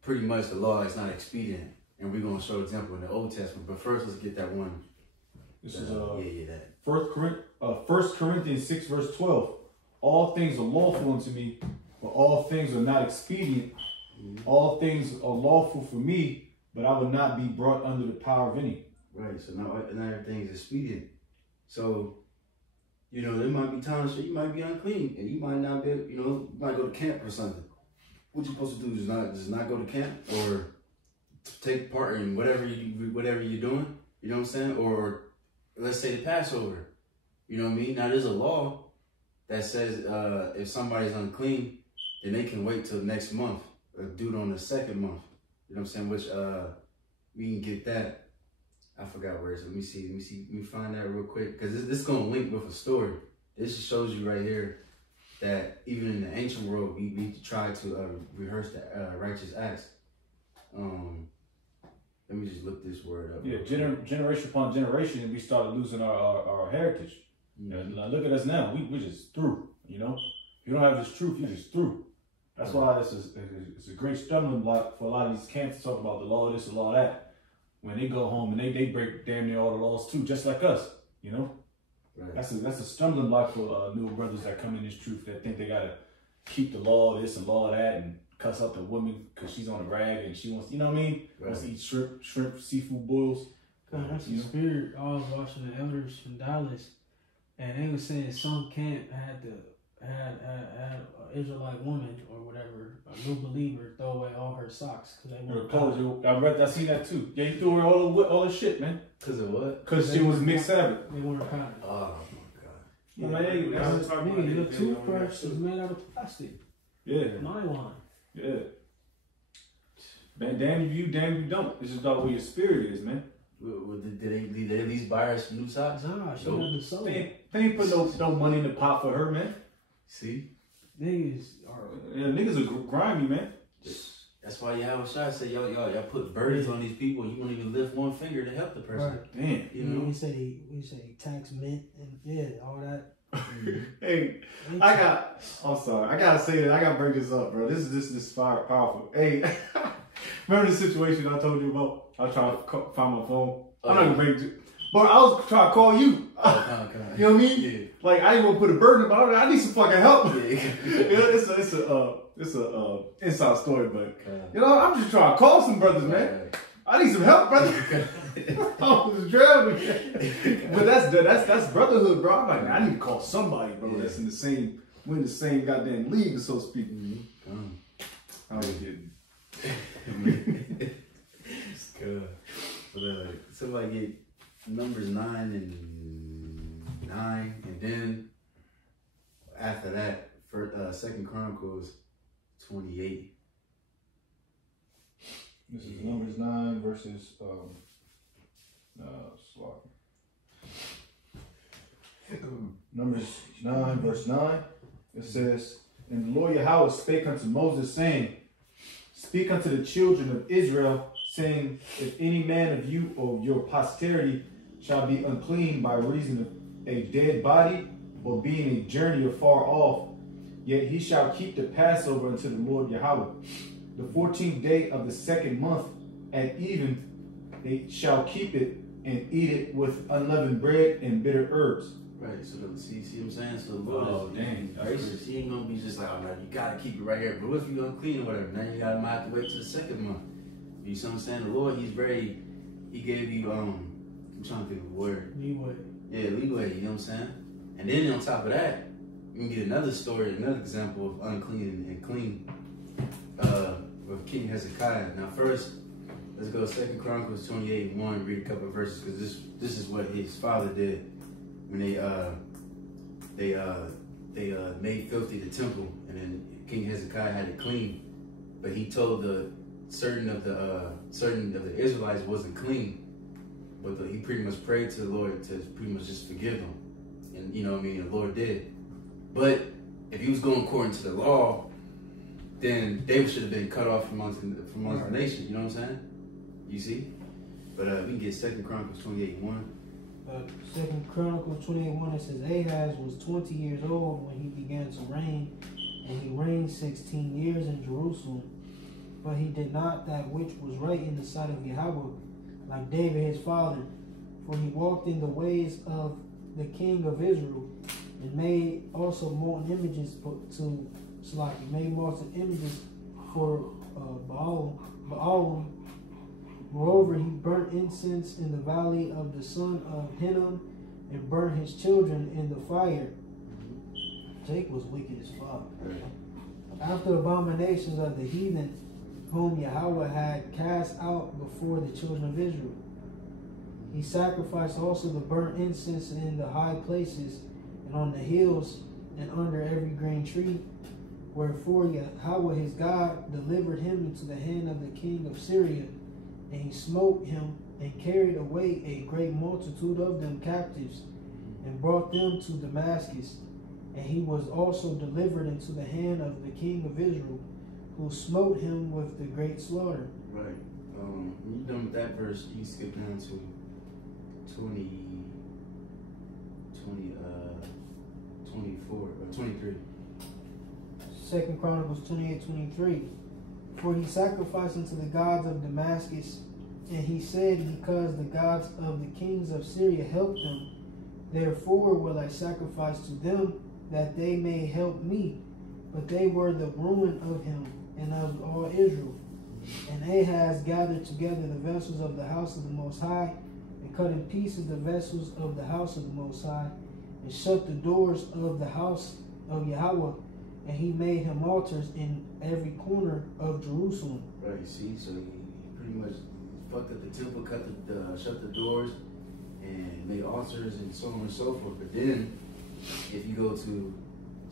pretty much the law is not expedient, and we're gonna show an example in the Old Testament. But first, let's get that one. This is that. 1 Corinthians 6 verse 12. All things are lawful unto me, but all things are not expedient. All things are lawful for me, but I will not be brought under the power of any. Right. So now everything is expedient. So there might be times where you might be unclean, and you might not be. You might go to camp or something. What you supposed to do is not go to camp or take part in whatever you're doing. You know what I'm saying? Or let's say the Passover. You know what I mean? Now there's a law that says if somebody's unclean, then they can wait till next month or do it on the second month. You know what I'm saying? Which we can get that. I forgot where it is. Let me see. Let me find that real quick, because this is gonna link with a story. This just shows you right here that even in the ancient world, we try to rehearse the righteous acts. Let me just look this word up. Yeah, generation upon generation, we started losing our heritage. Look at us now. We're just through. If you don't have this truth, you're just through. That's why it's a great stumbling block for a lot of these camps to talk about the law of this, the law of that. When they go home and they break damn near all the laws too, just like us. Right. That's a stumbling block for newer brothers that come in this truth, that think they gotta keep the law of this and law of that and cuss out the woman because she's on a rag and she wants, Right. Wants to eat shrimp, seafood boils. That's the spirit. I was watching the elders from Dallas, and they were saying some camp had an Israelite woman or whatever, a new believer, throw away all her socks because they weren't cotton. I seen that too. Yeah, you threw away all the shit, man. Because of what? Because she was mixed Sabbath. They weren't cotton. Oh my God. The toothbrush is made out of plastic. Yeah. Nylon. Yeah. Man, damn you don't. It's just about where your spirit is, man. Well, did they at least buy her some new socks? Nah, she had the soul. They ain't put no money in the pot for her, man. See? Niggas are grimy, man. That's why y'all say y'all put burdens on these people. You won't even lift one finger to help the person. Right. Damn. We say tax mint and all that. Hey, I'm sorry. I gotta say that. I gotta bring this up, bro. This is powerful. Hey, Remember the situation I told you about? I was trying to find my phone. I'm not gonna bring it. But I was trying to call you. You know what I mean? Yeah. Like I didn't want to put a burden about it. I need some fucking help. It's a inside story, but you know I'm just trying to call some brothers, man. I need some help, brother. I was drowning. But that's brotherhood, bro. I'm like, man, I need to call somebody, bro. That's in the same, we're in the same goddamn league, so to speak. I was kidding. It's good. But somebody get Numbers 9 and 9, and then after that, for 2 Chronicles 28. This is Numbers 9 verses Numbers 9 verse 9. It says, "And the Lord Yahweh spake unto Moses, saying, Speak unto the children of Israel, saying, If any man of you or your posterity shall be unclean by reason of a dead body, or being a journey afar off, yet he shall keep the Passover unto the Lord Yahweh. The 14th day of the 2nd month at even they shall keep it and eat it with unleavened bread and bitter herbs." Right, so see what I'm saying? So the Lord is gracious. He ain't gonna be just like, oh no, you gotta keep it right here. But what if you unclean or whatever? Now you gotta have to wait till the 2nd month. You see what I'm saying? The Lord, he gave you I'm trying to think of the word. Leeway. Yeah, leeway, you know what I'm saying? And then on top of that, you can get another story, another example of unclean and clean with King Hezekiah. Now first, let's go 2 Chronicles 28:1, read a couple of verses, because this is what his father did when they made filthy the temple, and then King Hezekiah had it clean. But he told certain of the Israelites wasn't clean. But he pretty much prayed to the Lord to pretty much just forgive them. And you know what I mean, the Lord did. But if he was going according to the law, then they should have been cut off from amongst the nation. You know what I'm saying? You see? But we can get 2 Chronicles 28:1. 2 Chronicles 28:1, it says, Ahaz was 20 years old when he began to reign, and he reigned 16 years in Jerusalem. But he did not that which was right in the sight of Yahweh, like David his father. For he walked in the ways of the king of Israel, and made also molten images for Baalim. Moreover, he burnt incense in the valley of the son of Hinnom, and burnt his children in the fire. Jake was wicked as fuck. After abominations of the heathen, whom Yahweh had cast out before the children of Israel. He sacrificed also the burnt incense in the high places, and on the hills, and under every green tree. Wherefore Yahweh his God delivered him into the hand of the king of Syria, and he smote him, and carried away a great multitude of them captives, and brought them to Damascus. And he was also delivered into the hand of the king of Israel, who smote him with the great slaughter. Right. When you're done with that verse, you skip down to 23. 2 Chronicles 28:23. For he sacrificed unto the gods of Damascus, and he said, because the gods of the kings of Syria helped them, therefore will I sacrifice to them, that they may help me. But they were the ruin of him and of all Israel. And Ahaz gathered together the vessels of the house of the Most High, and cut in pieces the vessels of the house of the Most High, and shut the doors of the house of Yahweh. And he made him altars in every corner of Jerusalem. Right, see, so he pretty much fucked up the temple, shut the doors, and made altars and so on and so forth. But then, if you go to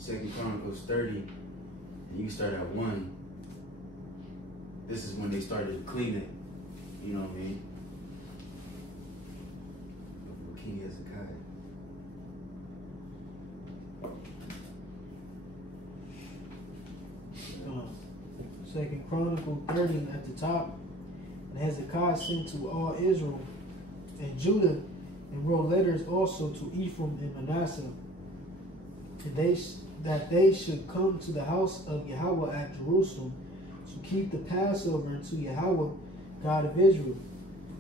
2 Chronicles 30, and you start at 1, this is when they started to clean it. You know what I mean? King Hezekiah. Second Chronicle 30 at the top. And Hezekiah sent to all Israel and Judah, and wrote letters also to Ephraim and Manasseh, that they should come to the house of Yahweh at Jerusalem, to keep the Passover unto Yahweh, God of Israel.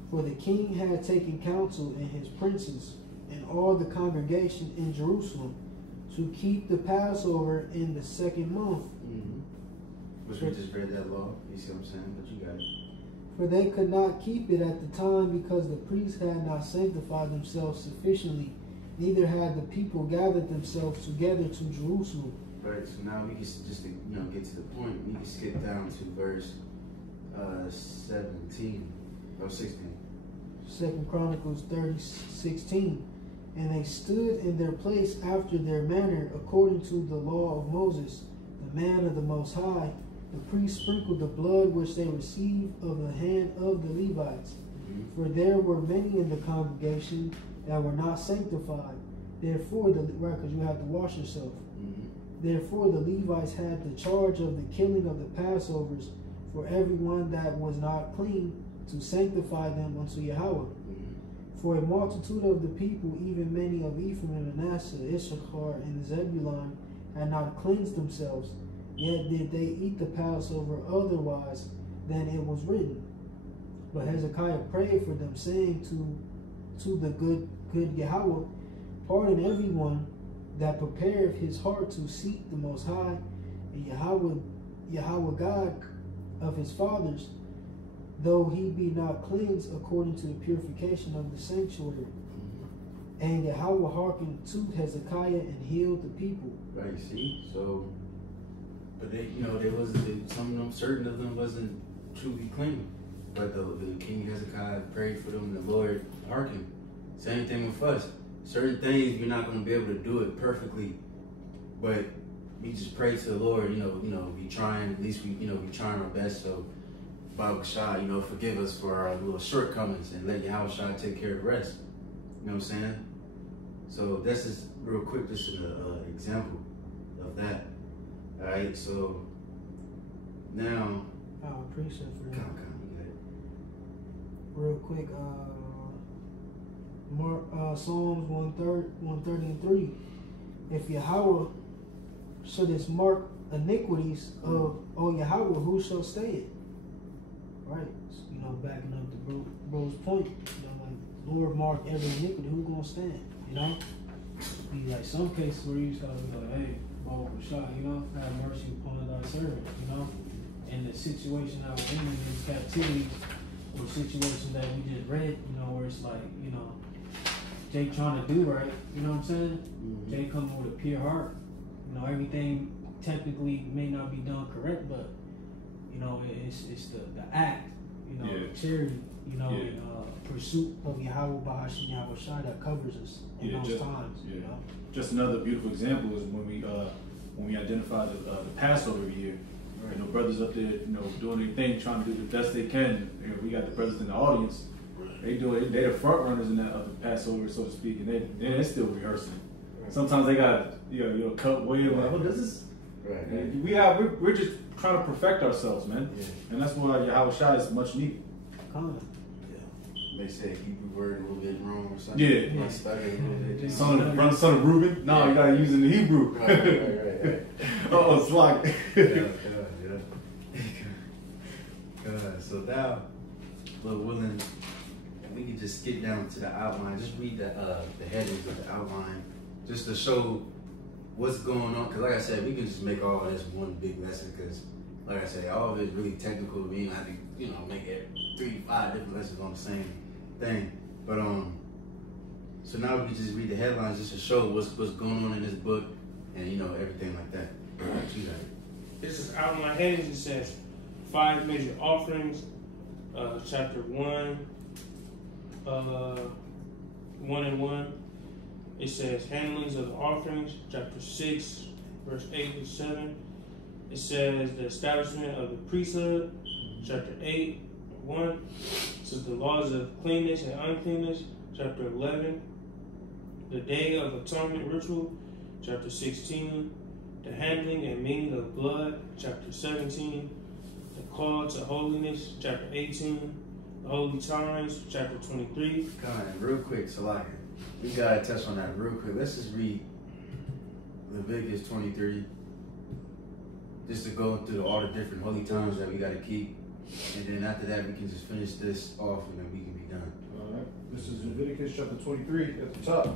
For the king had taken counsel and his princes and all the congregation in Jerusalem to keep the Passover in the 2nd month. Which we just read that law. You see what I'm saying? But you got it. For they could not keep it at the time because the priests had not sanctified themselves sufficiently, neither had the people gathered themselves together to Jerusalem. Right, so now we can just get to the point. We can skip down to verse 17 or 16. 2 Chronicles 30:16. And they stood in their place after their manner, according to the law of Moses, the man of the Most High. The priests sprinkled the blood which they received of the hand of the Levites. For there were many in the congregation that were not sanctified. Therefore, because you have to wash yourself. Therefore, the Levites had the charge of the killing of the Passovers for everyone that was not clean, to sanctify them unto Yahweh. For a multitude of the people, even many of Ephraim and Manasseh, Issachar and Zebulun, had not cleansed themselves, yet did they eat the Passover otherwise than it was written. But Hezekiah prayed for them, saying to the good Yahweh, pardon everyone that prepareth his heart to seek the Most High, and Yahweh God of his fathers, though he be not cleansed according to the purification of the sanctuary. And Yahweh hearkened to Hezekiah and healed the people. Right, see? So, but they, some of them, certain of them wasn't truly clean. But the King Hezekiah prayed for them, and the Lord hearkened. Same thing with us. Certain things you're not going to be able to do it perfectly, but we just pray to the Lord. We trying, at least we trying our best. So, Bible Shah, forgive us for our little shortcomings and let Yahweh Shah take care of the rest. You know what I'm saying? So that's just real quick, just an example of that. All right, so now. I appreciate it for that. Come. Real quick, Psalms 133. If Yahweh shouldest mark iniquities of Yahweh, who shall stand? Right, backing up the bro's point. Like, Lord mark every iniquity, who gonna stand? Be like some cases where you just gotta be like, hey, Shah, have mercy upon thy servant, and the situation I was in these captivities, or situation that we just read, where it's like, Jake trying to do right, you know what I'm saying? Jake coming with a pure heart. Everything technically may not be done correct, but it's the act, charity, pursuit of Yahweh Bahashim Yahweh Shai that covers us in those times. Just another beautiful example is when we identify the Passover every year. Right. Brothers up there, doing their thing, trying to do the best they can. We got the brothers in the audience. They're the front runners of the Passover, so to speak, and they're still rehearsing. Right. Sometimes they got cut way like, what is this? Right. We're just trying to perfect ourselves, man. Yeah. And that's why Yahweh Shai is much needed. They say Hebrew word a little bit wrong or something. Yeah. Son of Reuben? No, you gotta use it in the Hebrew. Right. Oh, it's like. So now, Lord willing, we can just skip down to the outline. Just read the headings of the outline, just to show what's going on. Because like I said, we can just make all of this one big lesson. Because like I said, all of it is really technical. We don't have to, make it 3-5 different lessons on the same thing. But so now we can just read the headlines just to show what's going on in this book, and everything like that. This is outline headings. It says 5 major offerings. Chapter 1, 1 and 1. It says handlings of the offerings. Chapter 6, verse 8 to 7. It says the establishment of the priesthood. Chapter 8, 1. It says the laws of cleanness and uncleanness. Chapter 11. The Day of Atonement ritual. Chapter 16. The handling and mingling of blood. Chapter 17. The call to holiness. Chapter 18. The holy times. Chapter 23. Come on, real quick, Salaki. We gotta touch on that real quick. Let's just read Leviticus 23. just to go through all the different holy times that we got to keep. And then after that, we can just finish this off and then we can be done. All right. This is Leviticus chapter 23 at the top.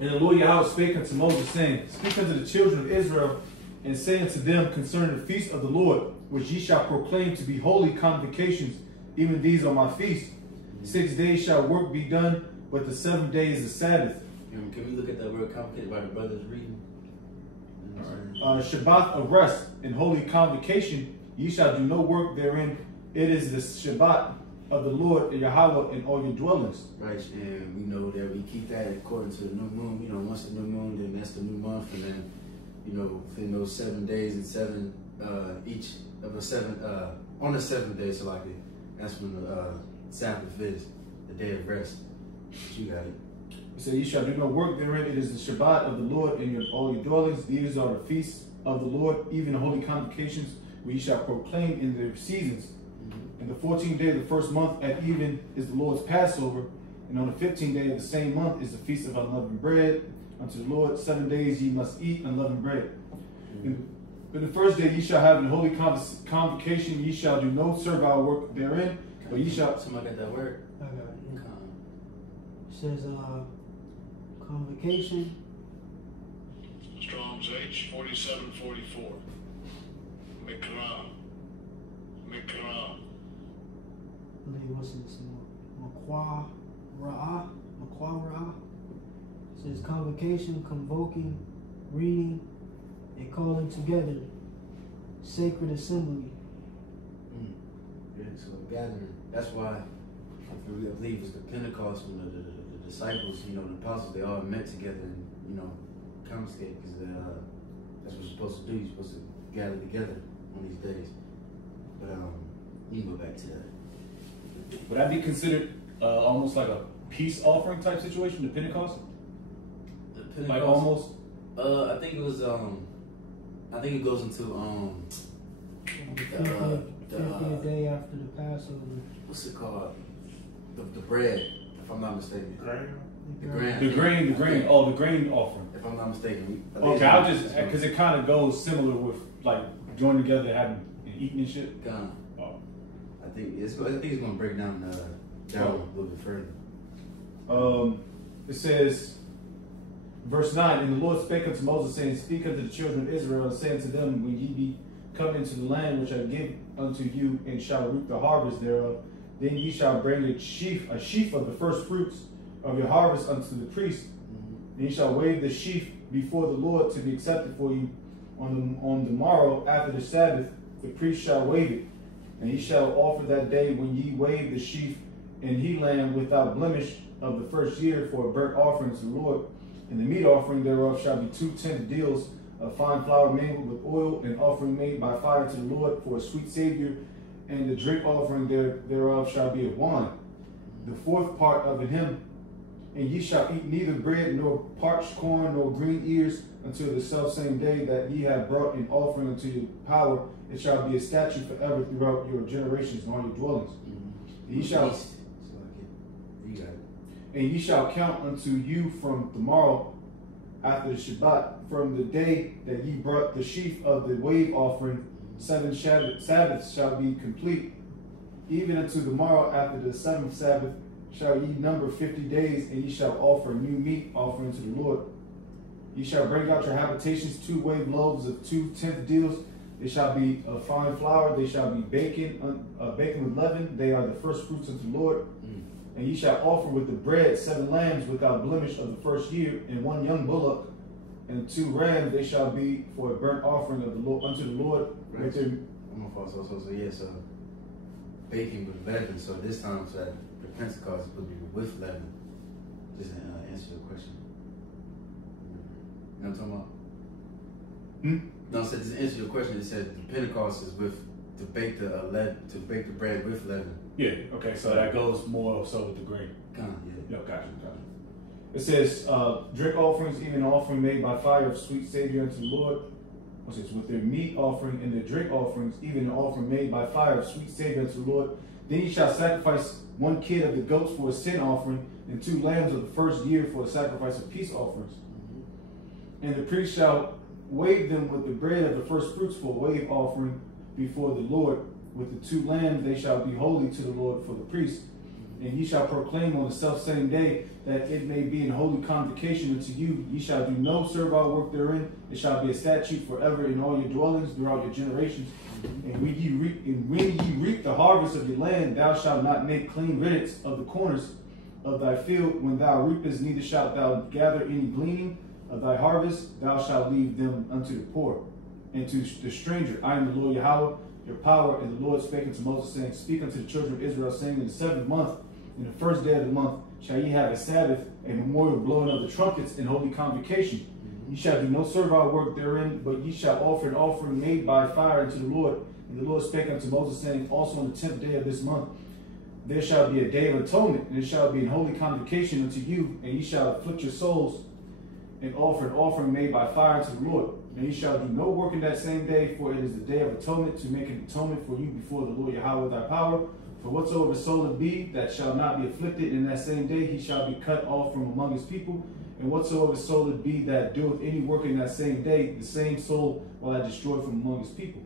And the Lord Yahweh spake unto Moses, saying, Speak unto the children of Israel, and say unto them concerning the feast of the Lord, which ye shall proclaim to be holy convocations, even these are my feasts. 6 days shall work be done, but the 7th day is the Sabbath. Can we look at that word complicated by the brothers reading? Shabbat of rest and holy convocation, ye shall do no work therein. It is the Shabbat of the Lord Yahweh in all your dwellings. Right, and we know that we keep that according to the new moon. You know, once the new moon, then that's the new month, and then, you know, within those 7 days and each of the 7 on the 7th day, so like that's when the Sabbath is, the day of rest. But you got it. It said, Ye shall do no work therein. It is the Shabbat of the Lord in all your dwellings. These are the feasts of the Lord, even the holy convocations, where ye shall proclaim in their seasons. And the 14th day of the first month at even is the Lord's Passover. And on the 15th day of the same month is the feast of unleavened bread. Unto the Lord 7 days ye must eat unleavened bread. And the first day ye shall have an holy convocation. Ye shall do no servile work therein. But ye shall... Somebody got that word? I got it. It says convocation. Strong's H 4744. Mikra. Mikra. I believe what's this? Makwa Ra'ah. Makwa Ra'ah. It says convocation, convoking, reading, and calling together. Sacred assembly. Yeah, so gathering. That's why I believe it was the Pentecost when the disciples, you know, the apostles, they all met together and, you know, congregate, because that's what you're supposed to do. You're supposed to gather together on these days. But you can go back to that. Would that be considered almost like a peace offering type situation, the Pentecost? The Pentecost, like almost? I think it was I think it goes into The 50th day after the Passover. What's it called? The bread, if I'm not mistaken. The grain. The grain. Oh, the grain offering. If I'm not mistaken. Okay, I'll just, because it kind of goes similar with like joining together, having and eating and shit. Gone. Oh. I think it's going to break down a little bit further. It says, verse 9, And the Lord spake unto Moses, saying, Speak unto the children of Israel, and say unto them, When ye be come into the land which I give unto you, and shall reap the harvest thereof, then ye shall bring a sheaf of the first fruits of your harvest unto the priest. And ye shall wave the sheaf before the Lord to be accepted for you on the morrow after the Sabbath. The priest shall wave it, and ye shall offer that day when ye wave the sheaf and he lamb without blemish of the first year for a burnt offering to the Lord. And the meat offering thereof shall be 2 deals of fine flour mingled with oil, an offering made by fire to the Lord for a sweet Savior. And the drink offering thereof shall be of wine, the 4th part of him. And ye shall eat neither bread nor parched corn nor green ears until the selfsame day that ye have brought an offering unto your power. It shall be a statute forever throughout your generations and all your dwellings. And ye shall, and ye shall count unto you from the morrow after the Shabbat, from the day that ye brought the sheaf of the wave offering. 7 Sabbaths shall be complete. Even unto the morrow after the 7th Sabbath shall ye number 50 days, and ye shall offer new meat offering to the Lord. Ye shall bring out your habitations 2 wave loaves of 2 tenth deals. They shall be of fine flour. They shall be baken with leaven. They are the first fruits unto the Lord. And ye shall offer with the bread 7 lambs without blemish of the first year, and 1 young bullock, and 2 rams. They shall be for a burnt offering of the Lord unto the Lord. Right. So baking with leaven. So this time, so that the Pentecost is going to be with leaven. Just to answer your question. You know what I'm talking about? No, so just to answer your question, it said the Pentecost is with to bake the bread with leaven. Yeah. Okay. So that goes more so with the grain. Yeah. Gotcha. It says, drink offerings, even an offering made by fire of sweet Savior unto the Lord. It says, with their meat offering and their drink offerings, even an offering made by fire of sweet Savior unto the Lord. Then ye shall sacrifice 1 kid of the goats for a sin offering, and 2 lambs of the first year for a sacrifice of peace offerings. And the priest shall wave them with the bread of the first fruits for a wave offering before the Lord. With the 2 lambs they shall be holy to the Lord for the priest. And ye shall proclaim on the selfsame day that it may be in holy convocation unto you. Ye shall do no servile work therein. It shall be a statute forever in all your dwellings throughout your generations. And when ye reap the harvest of your land, thou shalt not make clean riddance of the corners of thy field. When thou reapest, neither shalt thou gather any gleaning of thy harvest. Thou shalt leave them unto the poor and to the stranger. I am the Lord Yahweh, your power. And the Lord spake unto Moses, saying, Speak unto the children of Israel, saying, in the 7th month, in the 1st day of the month, shall ye have a Sabbath, a memorial blowing of the trumpets in holy convocation. Ye shall do no servile work therein, but ye shall offer an offering made by fire unto the Lord. And the Lord spake unto Moses, saying, Also on the 10th day of this month, there shall be a day of atonement, and it shall be in holy convocation unto you, and ye shall afflict your souls, and offer an offering made by fire unto the Lord. And ye shall do no work in that same day, for it is the day of atonement, to make an atonement for you before the Lord Yahweh thy power. For whatsoever soul it be that shall not be afflicted in that same day, he shall be cut off from among his people. And whatsoever soul it be that doeth any work in that same day, the same soul will I destroy from among his people.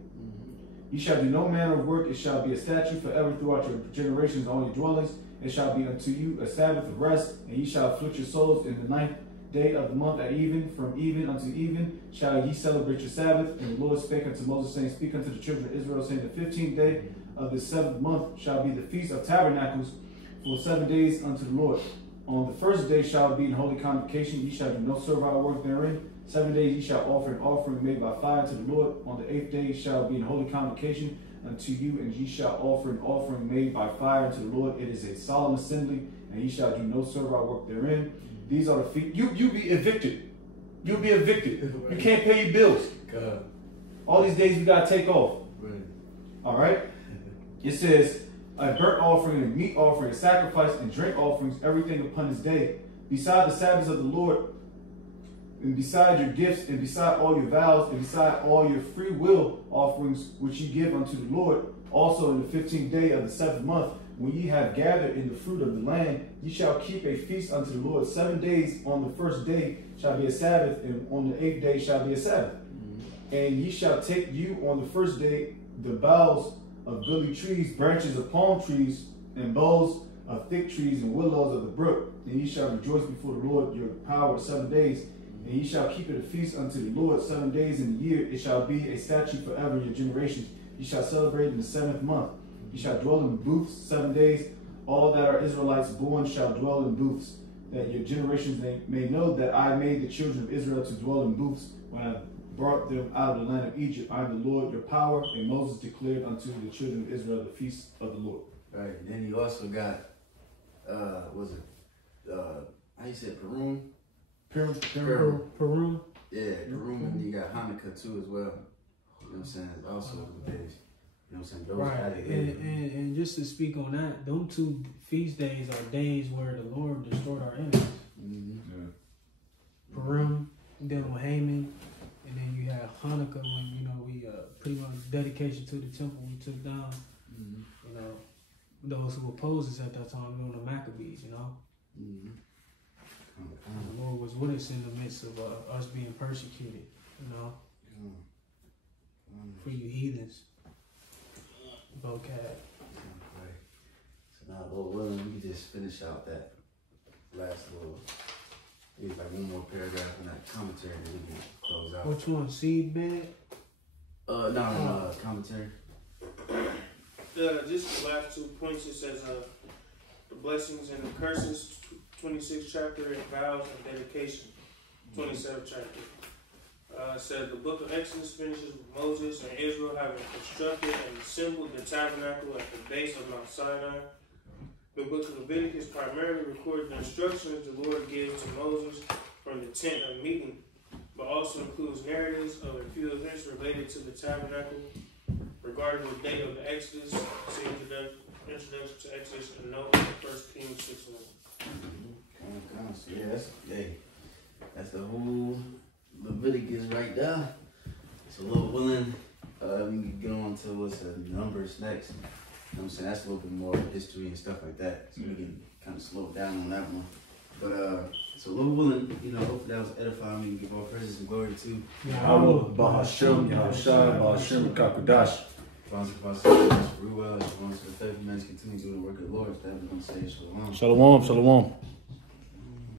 Ye shall do no manner of work. It shall be a statute forever throughout your generations on your dwellings. It shall be unto you a Sabbath of rest, and ye shall afflict your souls in the 9th day of the month at even. From even unto even shall ye celebrate your Sabbath. And the Lord spake unto Moses, saying, Speak unto the children of Israel, saying, The 15th day of the 7th month shall be the feast of tabernacles for 7 days unto the Lord. On the 1st day shall it be in holy convocation. Ye shall do no servile work therein. 7 days ye shall offer an offering made by fire to the Lord. On the 8th day shall be in holy convocation unto you, and ye shall offer an offering made by fire unto the Lord. It is a solemn assembly, and ye shall do no servile work therein. These are the feet. You be evicted. You'll be evicted. You can't pay your bills. God. All these days we gotta take off. Right. All right. It says a burnt offering, a meat offering, a sacrifice, and drink offerings, everything upon his day, beside the Sabbaths of the Lord, and beside your gifts, and beside all your vows, and beside all your free will offerings which ye give unto the Lord. Also in the 15th day of the 7th month, when ye have gathered in the fruit of the land, ye shall keep a feast unto the Lord. 7 days. On the 1st day shall be a Sabbath, and on the 8th day shall be a Sabbath. And ye shall take you on the 1st day the boughs of goodly trees, branches of palm trees, and boughs of thick trees, and willows of the brook. And ye shall rejoice before the Lord your power 7 days. And ye shall keep it a feast unto the Lord 7 days in the year. It shall be a statute forever in your generations. Ye shall celebrate in the 7th month. Ye shall dwell in booths 7 days. All that are Israelites born shall dwell in booths, that your generations may know that I made the children of Israel to dwell in booths when I brought them out of the land of Egypt. I am the Lord your power. And Moses declared unto the children of Israel the feast of the Lord. Right. And then you also got, how you say it, Purim? Purim. Yeah, Purim, and you got Hanukkah too as well. You know what I'm saying? It's also the days. You know what I'm saying? Those Right. And just to speak on that, them 2 feast days are days where the Lord destroyed our enemies. Mm-hmm. Purim, dealing with Haman, and then you have Hanukkah when, you know, we pretty much dedication to the temple we took down. Mm-hmm. You know, those who opposed us at that time, you know, the Maccabees, you know. Mm-hmm. The Lord was with us in the midst of us being persecuted, you know. For you heathens. Vocab. Right. So now, Lord willing, we can just finish out that last little, maybe like one more paragraph in that commentary, and we can close out. Which one? Seed bed? No, commentary. Just the last 2 points. It says the blessings and the curses, 26th chapter, and vows and dedication, 27th chapter. It says the book of Exodus finishes with Moses and Israel having constructed and assembled the tabernacle at the base of Mount Sinai. The book of Leviticus primarily records the instructions the Lord gives to Moses from the tent of meeting, but also includes narratives of a few events related to the tabernacle. Regarding the date of the Exodus, see introduction to Exodus and note 1 Kings 6:1. So yeah, that's the whole Leviticus right there. So Lord willing, we can get on to what's the Numbers next. You know what I'm saying? That's a little bit more history and stuff like that. So we can kind of slow down on that one. But So Lord willing, you know, hopefully that was edifying me. Give all praises and glory to Yahweh, Bahashem, Yahushua, Bahashem, Kakudash. Father, Ruah, as you want to the faithful men continue doing the work of the Lord. That we're going to say shalom. Shalom, shalom.